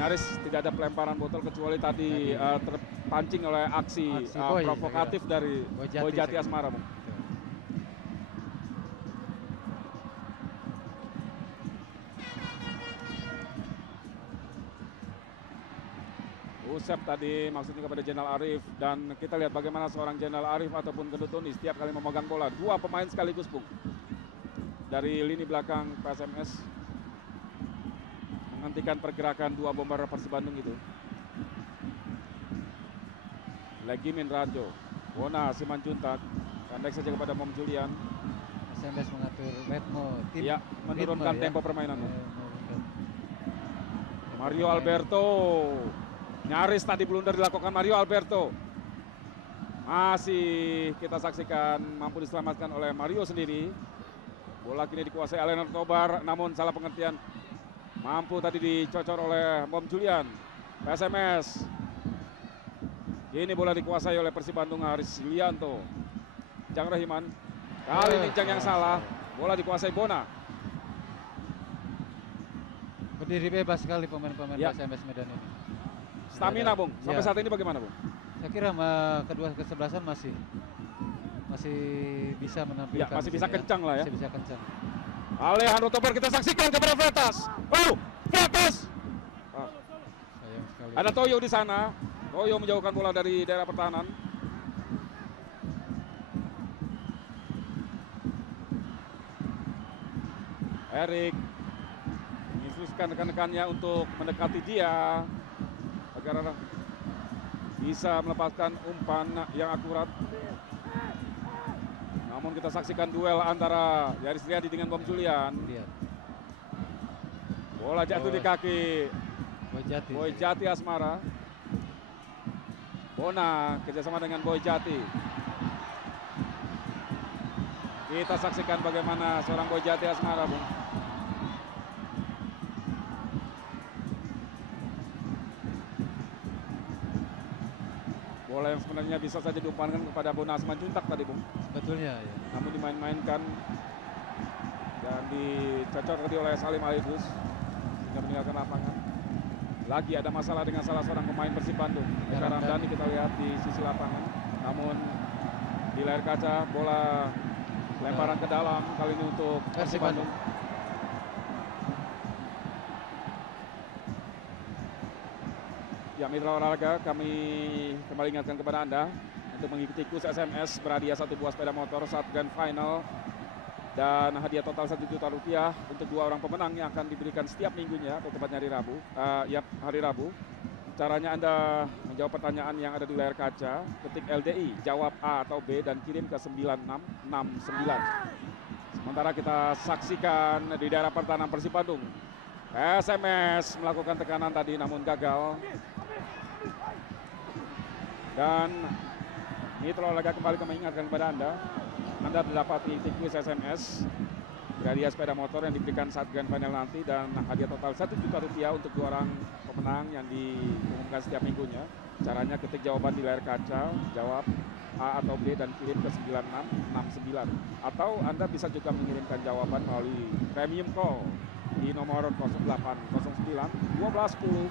Nyaris tidak ada pelemparan botol kecuali tadi terpancing oleh aksi Boy, provokatif dari Boy Jati Asmara, Bung. Usep tadi maksudnya kepada Jenderal Arif, dan kita lihat bagaimana seorang Jenderal Arif ataupun Gendut Tuni setiap kali memegang bola, dua pemain sekaligus, Bung, dari lini belakang PSMS menghentikan pergerakan dua bomber Persib Bandung itu. Legimin Rajo, Bona Simanjuntak, pendek saja kepada Mom Julian. PSMS mengatur ritme tim. Ya, menurunkan ritme, tempo permainan. menurunkan. Mario Alberto, nyaris tadi blunder dilakukan Mario Alberto. Masih kita saksikan mampu diselamatkan oleh Mario sendiri. Bola kini dikuasai oleh Hanu Tobar, namun salah pengertian. Mampu tadi dicocor oleh Mom Julian. PSMS. Ini bola dikuasai oleh Persib Bandung, Haris Lianto. Jang Rahiman. Kali ini Jang yang salah. Bola dikuasai Bona. Berdiri bebas sekali pemain-pemain Ya. PSMS Medan ini. Stamina, Bung. Sampai Ya. saat ini bagaimana, Bung? Saya kira kedua kesebelasan masih bisa menampilkan. Ya, masih di bisa sini, kencang lah ya. Masih bisa kencang. Alejandro Tobar kita saksikan kepada Fleitas. Fleitas. Sayang sekali. Ada Toyo di sana. Toyo menjauhkan bola dari daerah pertahanan. Erik menginstruksikan rekan-rekannya untuk mendekati dia agar bisa melepaskan umpan yang akurat. Namun kita saksikan duel antara Yaris Riyadi dengan Bom Julian. Lihat. Bola jatuh di kaki Boy Jati Asmara. Bona kerjasama dengan Boy Jati. Kita saksikan bagaimana seorang Boy Jati Asmara, Bung. Bola yang sebenarnya bisa saja diumpankan kepada Bona Simanjuntak tadi, Bung. Sebetulnya ya. Namun dimain-mainkan dan dicocor tadi oleh Salim Alaidrus sehingga meninggalkan lapangan. Lagi ada masalah dengan salah seorang pemain Persib Bandung. Eka Ramdhani kita lihat di sisi lapangan. Namun di layar kaca bola lemparan ke dalam kali ini untuk Persib Bandung. Ya, mitra olahraga, kami kembali ingatkan kepada Anda untuk mengikuti kurs SMS berhadiah 1 buah sepeda motor saat grand final dan hadiah total 1 juta rupiah untuk 2 orang pemenang yang akan diberikan setiap minggunya atau tepatnya hari Rabu. Hari Rabu. Caranya Anda menjawab pertanyaan yang ada di layar kaca, ketik LDI, jawab A atau B dan kirim ke 9669. Sementara kita saksikan di daerah pertahanan Persib Bandung. SMS melakukan tekanan tadi namun gagal. Dan mitra olahraga kembali kami ingatkan kepada Anda mendapati quiz SMS hadiah sepeda motor yang diberikan saat grand final nanti dan hadiah total 1 juta rupiah untuk 2 orang pemenang yang diumumkan setiap minggunya. Caranya ketik jawaban di layar kaca, jawab A atau B dan kirim ke 9669. Atau Anda bisa juga mengirimkan jawaban melalui premium call di nomor 0809 1210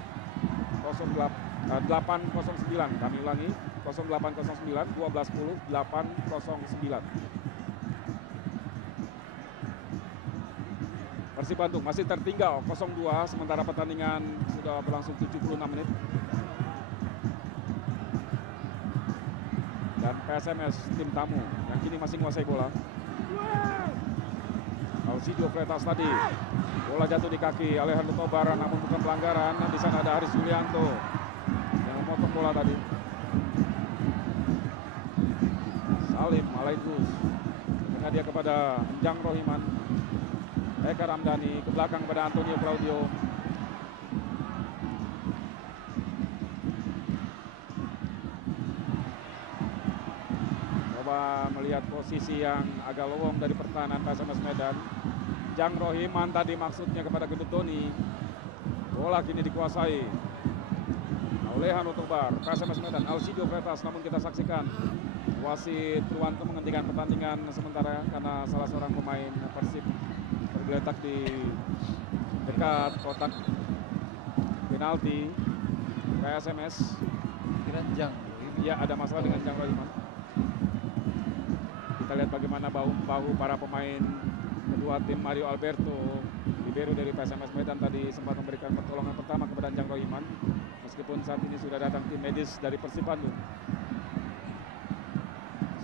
809. Kami ulangi 0809 1210 809. Persib Bandung masih tertinggal 0-2 sementara pertandingan sudah berlangsung 76 menit. Dan PSMS tim tamu yang kini masih menguasai bola. Alcidio Freitas tadi bola jatuh di kaki Alejandro Tobar namun bukan pelanggaran. Dan di sana ada Haris Yulianto yang memotong bola tadi. Salim Alaidrus dengan dia kepada Enjang Rohiman. Eka Ramdhani ke belakang kepada Antonio Claudio. Coba melihat posisi yang agak lowong dari pertahanan PSMS Medan. Jang Rohiman tadi maksudnya kepada Gendut Doni. Bola kini dikuasai oleh Hanu Tobar. PSMS Medan, Alcidio Freitas, namun kita saksikan wasit Purwanto menghentikan pertandingan sementara karena salah seorang pemain Persib tergeletak di dekat kotak penalti PSMS. Jang. Ya, ada masalah dengan Jang Rohiman. Kita lihat bagaimana bahu para pemain kedua tim. Mario Alberto libero dari PSMS Medan tadi sempat memberikan pertolongan pertama kepada Jang Rohiman meskipun saat ini sudah datang tim medis dari Persib Bandung.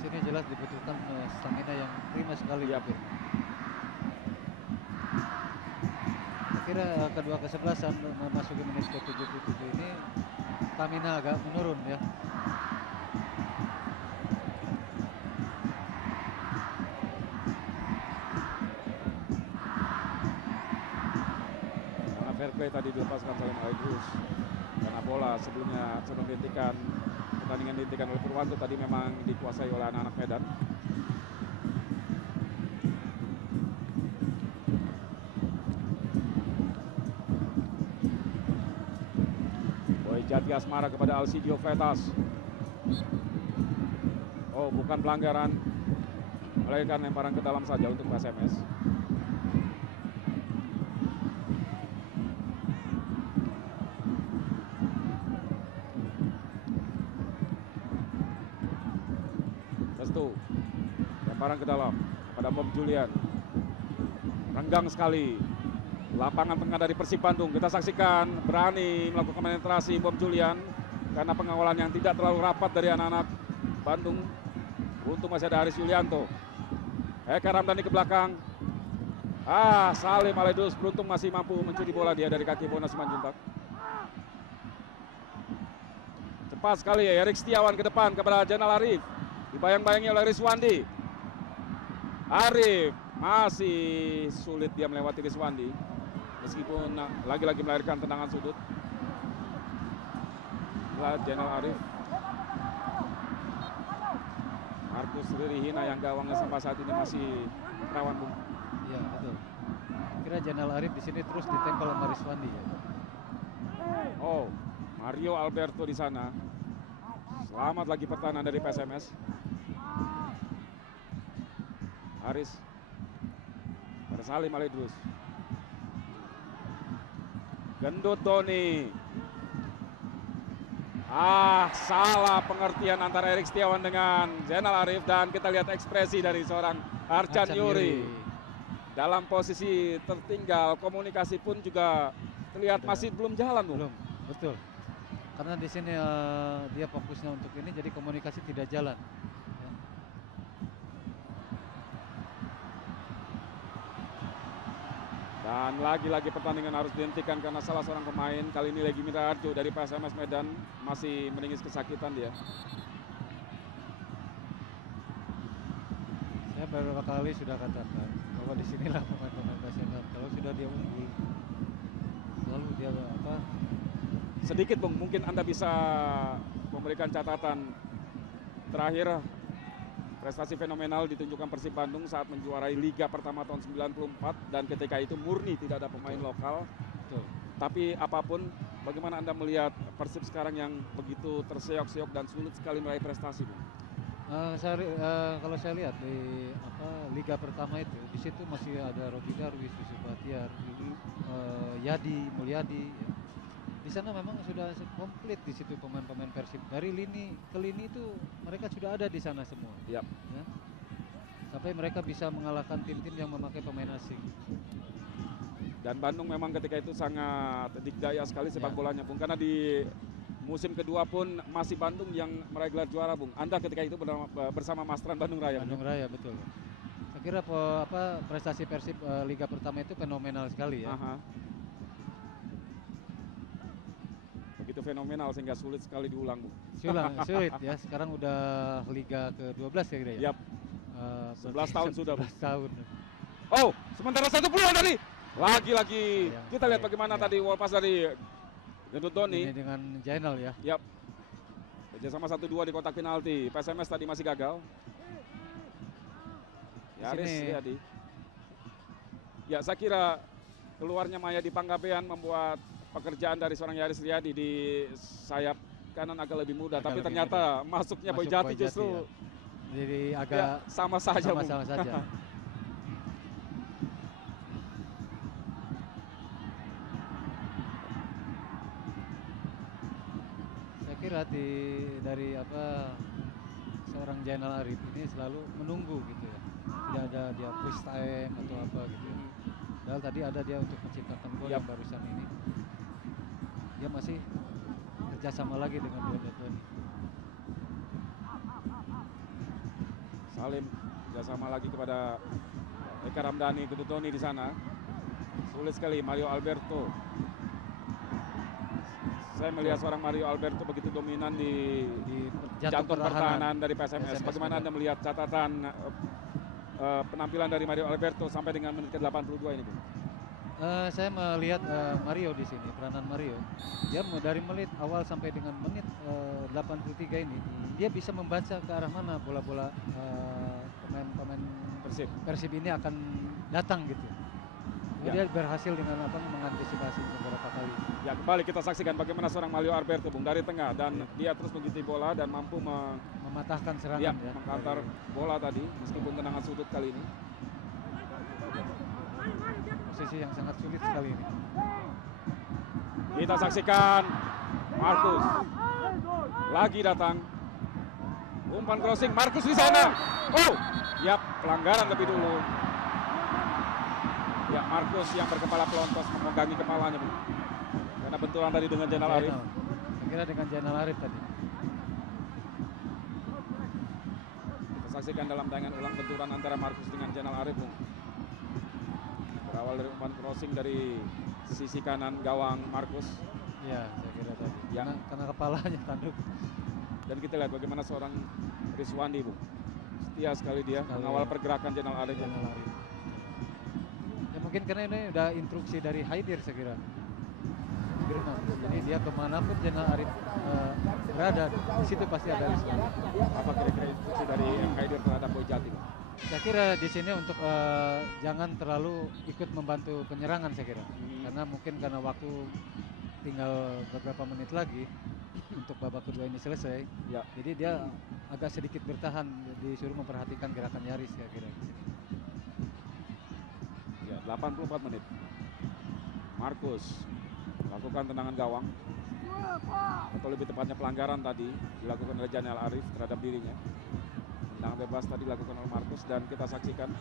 Sini jelas dibutuhkan stamina yang prima sekali. Ya. Kira kedua kesebelasan memasuki menit ke-77 ini stamina agak menurun ya. Karena fair play tadi dilepaskan Salim Alaidrus karena bola sebelumnya sebelum pertandingan dihentikan oleh Purwanto tadi memang dikuasai oleh anak-anak Medan. Jati Asmara kepada Alcidio Freitas. Oh, bukan pelanggaran, melainkan lemparan ke dalam saja untuk PSMS. Restu, lemparan ke dalam kepada Bob Julian. Renggang sekali lapangan tengah dari Persib Bandung. Kita saksikan berani melakukan penetrasi Bob Julian karena pengawalan yang tidak terlalu rapat dari anak-anak Bandung. Untung masih ada Haris Yulianto. Eka Ramdhani ke belakang. Salim Alaidrus beruntung masih mampu mencuri bola dia dari kaki Bona Simanjuntak. Cepat sekali ya Erik Setiawan ke depan kepada Jainal Arif. Dibayang-bayangi oleh Rizwandi. Arif masih sulit dia melewati Rizwandi. Meskipun lagi-lagi melahirkan tendangan sudut. Jainal Arif. Markus Ririhina yang gawangnya sampai saat ini masih rawan, Bung. Iya, betul. Kira Jainal Arif di sini terus ditempel sama Rizwandi ya. Oh, Mario Alberto di sana. Selamat lagi pertahanan dari PSMS. Haris. Pada Salim Alaidrus. Gendut Doni. Salah pengertian antara Erik Setiawan dengan Zainal Arif, dan kita lihat ekspresi dari seorang Arcan Yuri. Dalam posisi tertinggal, komunikasi pun juga terlihat masih belum jalan, Bung. Belum, betul. Karena di sini dia fokusnya untuk ini, jadi komunikasi tidak jalan. Ya. Dan lagi-lagi pertandingan harus dihentikan karena salah seorang pemain, kali ini Legi Mirarjo dari PSMS Medan, masih menangis kesakitan dia. Saya beberapa kali sudah katakan bahwa di sinilah pemain-pemain PSMS kalau sudah dia unggul, selalu dia Sedikit Bung, mungkin Anda bisa memberikan catatan terakhir prestasi fenomenal ditunjukkan Persib Bandung saat menjuarai Liga pertama tahun 94, dan ketika itu murni tidak ada pemain lokal. Betul. Tapi apapun, bagaimana Anda melihat Persib sekarang yang begitu terseok-seok dan sulit sekali meraih prestasi, Bung? Kalau saya lihat di Liga pertama itu, di situ masih ada Robi Darwis, Yusuf Bahtiar, Yadi Mulyadi. Ya. Di sana memang sudah komplit di situ pemain-pemain Persib. Dari lini ke lini itu mereka sudah ada di sana semua. Yap. Ya. Sampai mereka bisa mengalahkan tim-tim yang memakai pemain asing. Dan Bandung memang ketika itu sangat dikdaya sekali sepak bolanya, Bung. Karena di musim kedua pun masih Bandung yang meraih gelar juara, Bung. Anda ketika itu bersama Mastran Bandung Raya. Bandung Raya, betul. Saya kira prestasi Persib Liga pertama itu fenomenal sekali ya. Aha. Begitu fenomenal sehingga sulit sekali diulang, Bung. Sulit ya. Sekarang udah Liga ke-12 ya kira ya. Yap. 11 tahun sudah, Bung. 11 tahun. Oh, sementara satu peluang tadi. Lagi-lagi Ya, kita lihat bagaimana tadi wall pass dari Gendut Doni. Ini dengan Jainal ya. Yap. Kerjasama 1-2 di kotak penalti. PSMS tadi masih gagal. Yaris Riyadi. Ya, saya kira keluarnya Maya di Panggabean membuat pekerjaan dari seorang Yaris Riyadi di sayap kanan agak lebih mudah. Tapi ternyata masuknya Boy Jati justru ya. Jadi agak sama saja, Bung. sama saja. Saya kira dari seorang Jainal Arif ini selalu menunggu gitu ya. Tidak ada dia push time atau apa gitu ya. Padahal tadi ada dia untuk menciptakan gol yang barusan ini. Dia masih kerjasama lagi dengan Gendut Doni. Salim kerjasama lagi kepada Eka Ramdhani, Gendut Doni di sana. Sulit sekali Mario Alberto. Saya melihat seorang Mario Alberto begitu dominan di jantung pertahanan dari PSMS. Bagaimana Anda melihat catatan penampilan dari Mario Alberto sampai dengan menit ke-82 ini, Bung? Saya melihat Mario di sini, peranan Mario. Dia dari menit awal sampai dengan menit 83 ini, dia bisa membaca ke arah mana bola-bola pemain-pemain Persib ini akan datang gitu. Dia berhasil dengan mengantisipasi beberapa kali. Ya, kembali kita saksikan bagaimana seorang Mario Alberto, Bung, dari tengah, dan dia terus mengikuti bola dan mampu mematahkan serangan mengkantar bola tadi meskipun tendangan sudut kali ini. Posisi yang sangat sulit sekali ini. Kita saksikan Markus lagi datang. Umpan crossing Markus di sana. Oh, ya pelanggaran lebih dulu. Ya, Markus yang berkepala pelontos memegangi kepalanya, Bu. Karena benturan tadi dengan Zainal Arif. Saya kira dengan Zainal Arif tadi. Kita saksikan dalam tayangan ulang benturan antara Markus dengan Zainal Arif, Bu. Berawal dari umpan crossing dari sisi kanan gawang Markus. Ya, saya kira tadi. Ya. Karena kepalanya tanduk. Dan kita lihat bagaimana seorang Rizwandi, Bu. Setia sekali dia mengawal pergerakan Zainal Arif. Ya mungkin karena ini udah instruksi dari Haidir saya kira. Jadi dia kemanapun Zainal Arif berada, di situ pasti ada Rizwandi. Apa kira-kira instruksi dari Haidir terhadap Boy Jati, Bu? Saya kira di sini untuk jangan terlalu ikut membantu penyerangan saya kira. Karena mungkin karena waktu tinggal beberapa menit lagi untuk babak kedua ini selesai. Ya. Jadi dia agak sedikit bertahan, disuruh memperhatikan gerakan Yaris saya kira di sini. Ya, 84 menit. Markus lakukan tendangan gawang, atau lebih tepatnya pelanggaran tadi dilakukan oleh Janel Arif terhadap dirinya. Tendangan bebas tadi dilakukan oleh Markus dan kita saksikan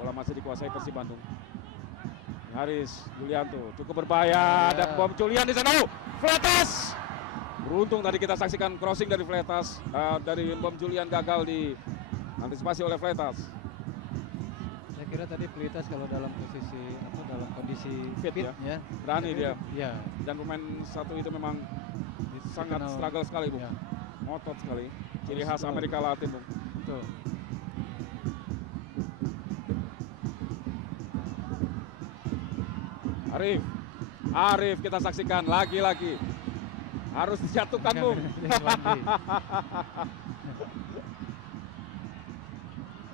bola masih dikuasai Persib Bandung. Haris Julianto cukup berbahaya dan bom Julian di sana. Fletas. Beruntung tadi kita saksikan crossing dari Fletas, dari bom Julian gagal diantisipasi oleh Fletas. Saya kira tadi Fletas kalau dalam posisi dalam kondisi Fit ya. ya, Berani dia. Ya, Dan pemain satu itu memang sangat struggle sekali, Bung. Ya. Ngotot sekali. Ciri khas Amerika Latin, Bung. Betul. Arif kita saksikan lagi-lagi harus dijatuhkan, Bung.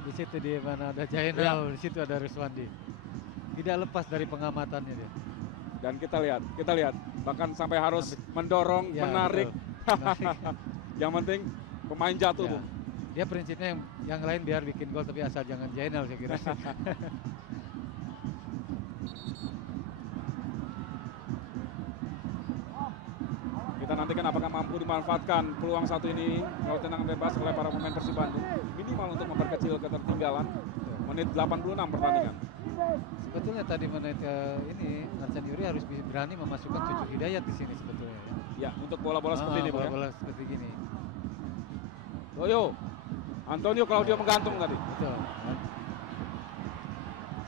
Di situ di mana ada Jainal, di situ ada Ruswandi. Tidak lepas dari pengamatannya dia. Dan kita lihat bahkan sampai harus mendorong, Ya, menarik. Yang penting pemain jatuh, Ya. Bung. Dia prinsipnya yang lain biar bikin gol tapi asal jangan Jainal, saya kira. Kita nantikan apakah mampu dimanfaatkan peluang satu ini kalau tendangan bebas oleh para pemain Persib Bandung minimal untuk memperkecil ketertinggalan menit 86 pertandingan. Sebetulnya tadi menit ini Arcan Yuri harus berani memasukkan Cucu Hidayat di sini sebetulnya. Ya, untuk bola-bola seperti ini, Bung. Ya. Bola seperti gini. Toyo, Antonio Claudio menggantung tadi. Betul.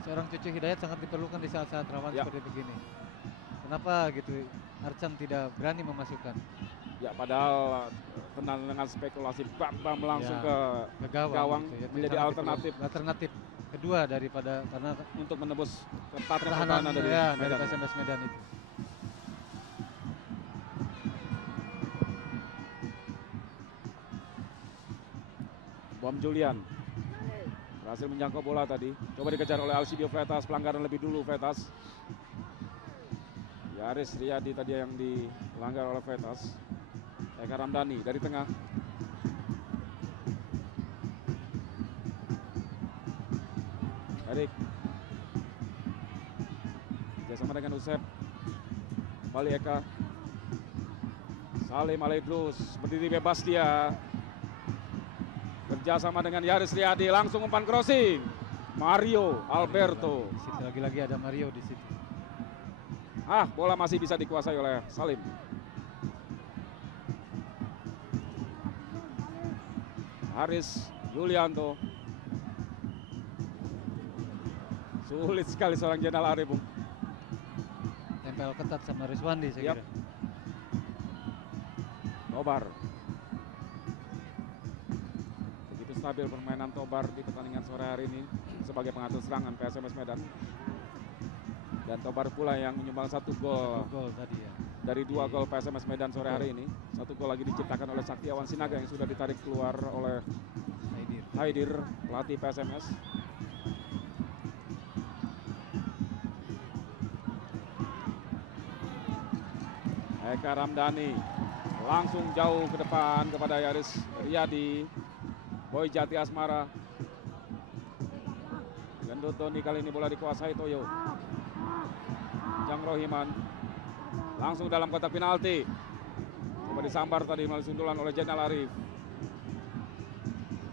Seorang Cucu Hidayat sangat diperlukan di saat-saat rawan seperti begini. Kenapa gitu Arcan tidak berani memasukkan? Ya, padahal dengan spekulasi bam langsung ke gawang gitu, ya. menjadi alternatif kedua daripada karena untuk menembus pertahanan dari Medan. PSMS Medan itu. Bom Julian berhasil menjangkau bola tadi. Coba dikejar oleh Alcidio Freitas, pelanggaran lebih dulu Freitas. Yaris Riyadi tadi yang dilanggar oleh Freitas. Eka Ramdhani dari tengah. Erik. Bersama dengan Usep. Kembali Eka. Salim Alaidrus berdiri bebas dia. Kerjasama dengan Yaris Riyadi, langsung umpan crossing. Mario Alberto. Di situ lagi-lagi ada Mario di situ. Bola masih bisa dikuasai oleh Salim. Haris Yulianto. Sulit sekali seorang Jenal Arif, Bung. Tempel ketat sama Rizwandi saya kira. Tobar. Begitu stabil permainan Tobar di pertandingan sore hari ini sebagai pengatur serangan PSMS Medan. Dan Tobar pula yang menyumbang satu gol tadi ya. Dari 2 gol PSMS Medan sore hari ini. Satu gol lagi diciptakan oleh Saktiawan Sinaga yang sudah ditarik keluar oleh Haidir, pelatih PSMS. Eka Ramdhani langsung jauh ke depan kepada Yaris Riyadi. Boy Jati Asmara. Gendut Doni kali ini bola dikuasai Toyo. Jang Rohiman langsung dalam kotak penalti. Coba disambar tadi melalui sundulan oleh Jenal Arif.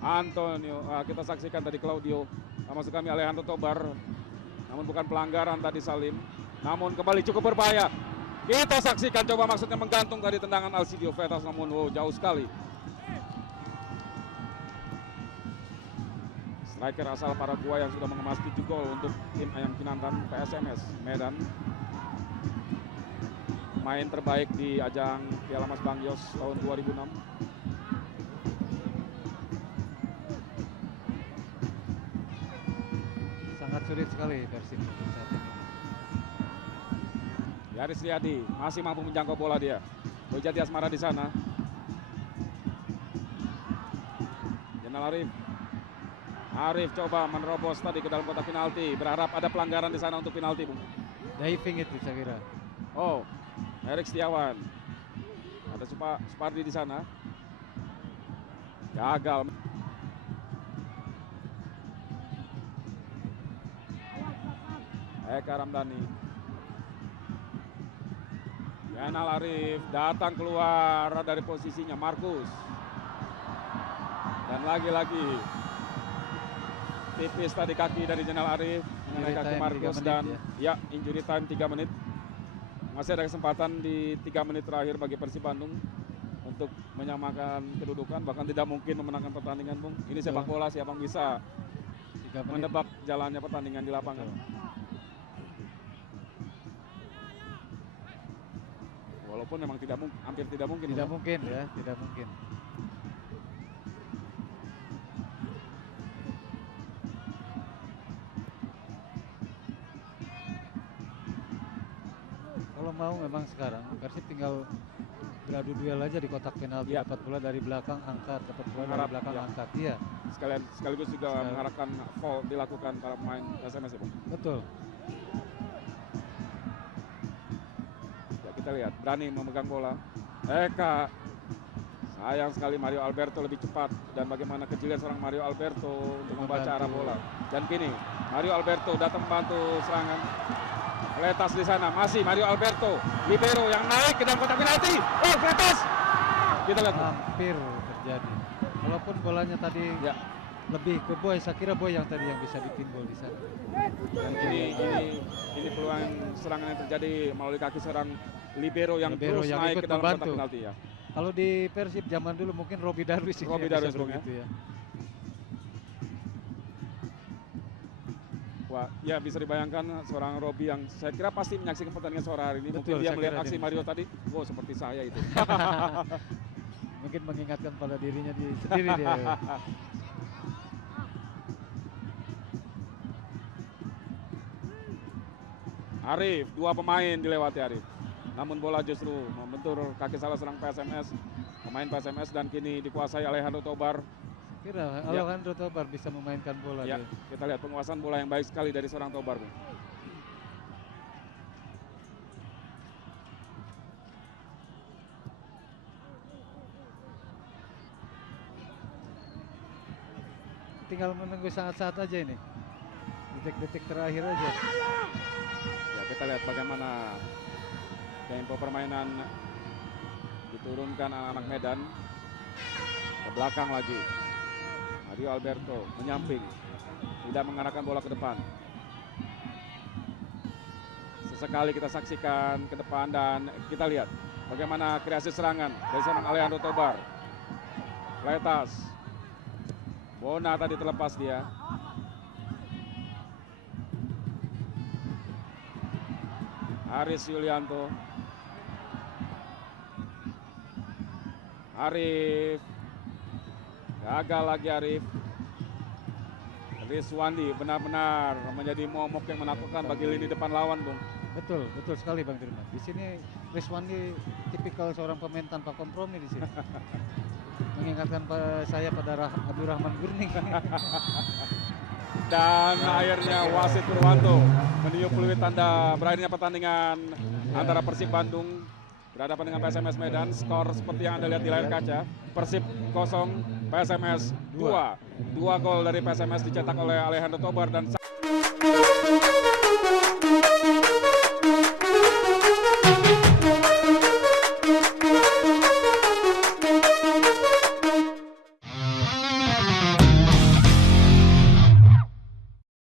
Antonio, kita saksikan tadi Claudio. Maksud kami Alejandro Tobar. Namun bukan pelanggaran tadi Salim. Namun kembali cukup berbahaya. Kita saksikan coba maksudnya menggantung tadi tendangan Alcidio Freitas, namun jauh sekali. Striker asal Paraguay yang sudah mengemas 7 gol untuk tim Ayam Kinantan PSMS Medan. Main terbaik di ajang Piala Mas Bang Yos tahun 2006. Sangat sulit sekali Persib saat ini. Yaris Riyadi masih mampu menjangkau bola dia. Boy Jati Asmara di sana. Jenal Arif coba menerobos tadi ke dalam kotak penalti. Berharap ada pelanggaran di sana untuk penalti, Bung. Diving itu saya kira. Erik Setiawan. Ada Supardi di sana. Gagal. Eka Ramdhani. Zainal Arif datang keluar dari posisinya Markus. Dan lagi-lagi tipis tadi kaki dari Zainal Arif mengenai Injury kaki time Markus 3 menit dan ya injury time 3 menit. Masih ada kesempatan di 3 menit terakhir bagi Persib Bandung untuk menyamakan kedudukan, bahkan tidak mungkin memenangkan pertandingan, Bung. Ini sepak bola, siapa yang bisa 3 menit. menebak jalannya pertandingan di lapangan. Walaupun memang hampir tidak mungkin. Tidak Bung. mungkin ya, tidak mungkin. Kalau mau memang sekarang Persib tinggal beradu duel aja di kotak penalti, Ya. dapat bola dari belakang angkat, dapat bola dari Mengharap, belakang ya. angkat. Iya, Sekaligus juga Sekali- mengharapkan foul dilakukan para pemain SMS ya, Bung. betul. Ya, kita lihat berani memegang bola. Eka, sayang sekali Mario Alberto lebih cepat, dan bagaimana kejelian seorang Mario Alberto untuk membaca arah bola. Dan kini Mario Alberto datang membantu serangan. Letas di sana masih Mario Alberto, libero yang naik ke dalam kotak penalti. Oh, ke atas. Kita lihat. Bung. Hampir terjadi. Walaupun bolanya tadi Ya, lebih ke Boy, saya kira Boy yang tadi yang bisa dipinbol di sana. dan ini peluang serangan yang terjadi melalui kaki seorang libero yang Libero terus yang naik ikut ke dalam kotak membantu. penalti ya. Kalau di Persib zaman dulu mungkin Robi Darwis ini Roby yang bisa Darwis, Bung, ya. begitu ya. Wah, ya bisa dibayangkan seorang Robi yang saya kira pasti menyaksikan pertandingan sore hari ini. Mungkin Betul, dia saya melihat kira aksi dia Mario bisa. tadi, wow seperti saya itu. Mungkin mengingatkan pada dirinya sendiri dia. Arif, dua pemain dilewati Arif. Namun bola justru membentur kaki salah seorang PSMS, pemain PSMS, dan kini dikuasai Alejandro Tobar. Kira Ya. Alejandro Tobar bisa memainkan bola Ya, dia. kita lihat penguasaan bola yang baik sekali dari seorang Tobar, Bung. Tinggal menunggu saat-saat aja ini. Detik-detik terakhir aja. Ya, kita lihat bagaimana tempo permainan diturunkan anak-anak Medan ke belakang lagi. Mario Alberto menyamping, tidak mengarahkan bola ke depan. Sesekali kita saksikan ke depan dan kita lihat bagaimana kreasi serangan dari seorang Alejandro Tobar. Letas, Bona tadi terlepas dia. Aris Yulianto. Arif. Gagal lagi Arif. Rizwandi benar-benar menjadi momok yang menakutkan bagi lini depan lawan, Bung. Betul, betul sekali Bang Dirman. Di sini Rizwandi tipikal seorang pemain tanpa kompromi di sini. Mengingatkan saya pada Abdurrahman Gurning. Dan akhirnya wasit Purwanto meniup peluit tanda berakhirnya pertandingan antara Persib Bandung berhadapan dengan PSMS Medan. Skor seperti yang Anda lihat di layar kaca, Persib 0, PSMS 2. 2 gol dari PSMS dicetak oleh Alejandro Tobar dan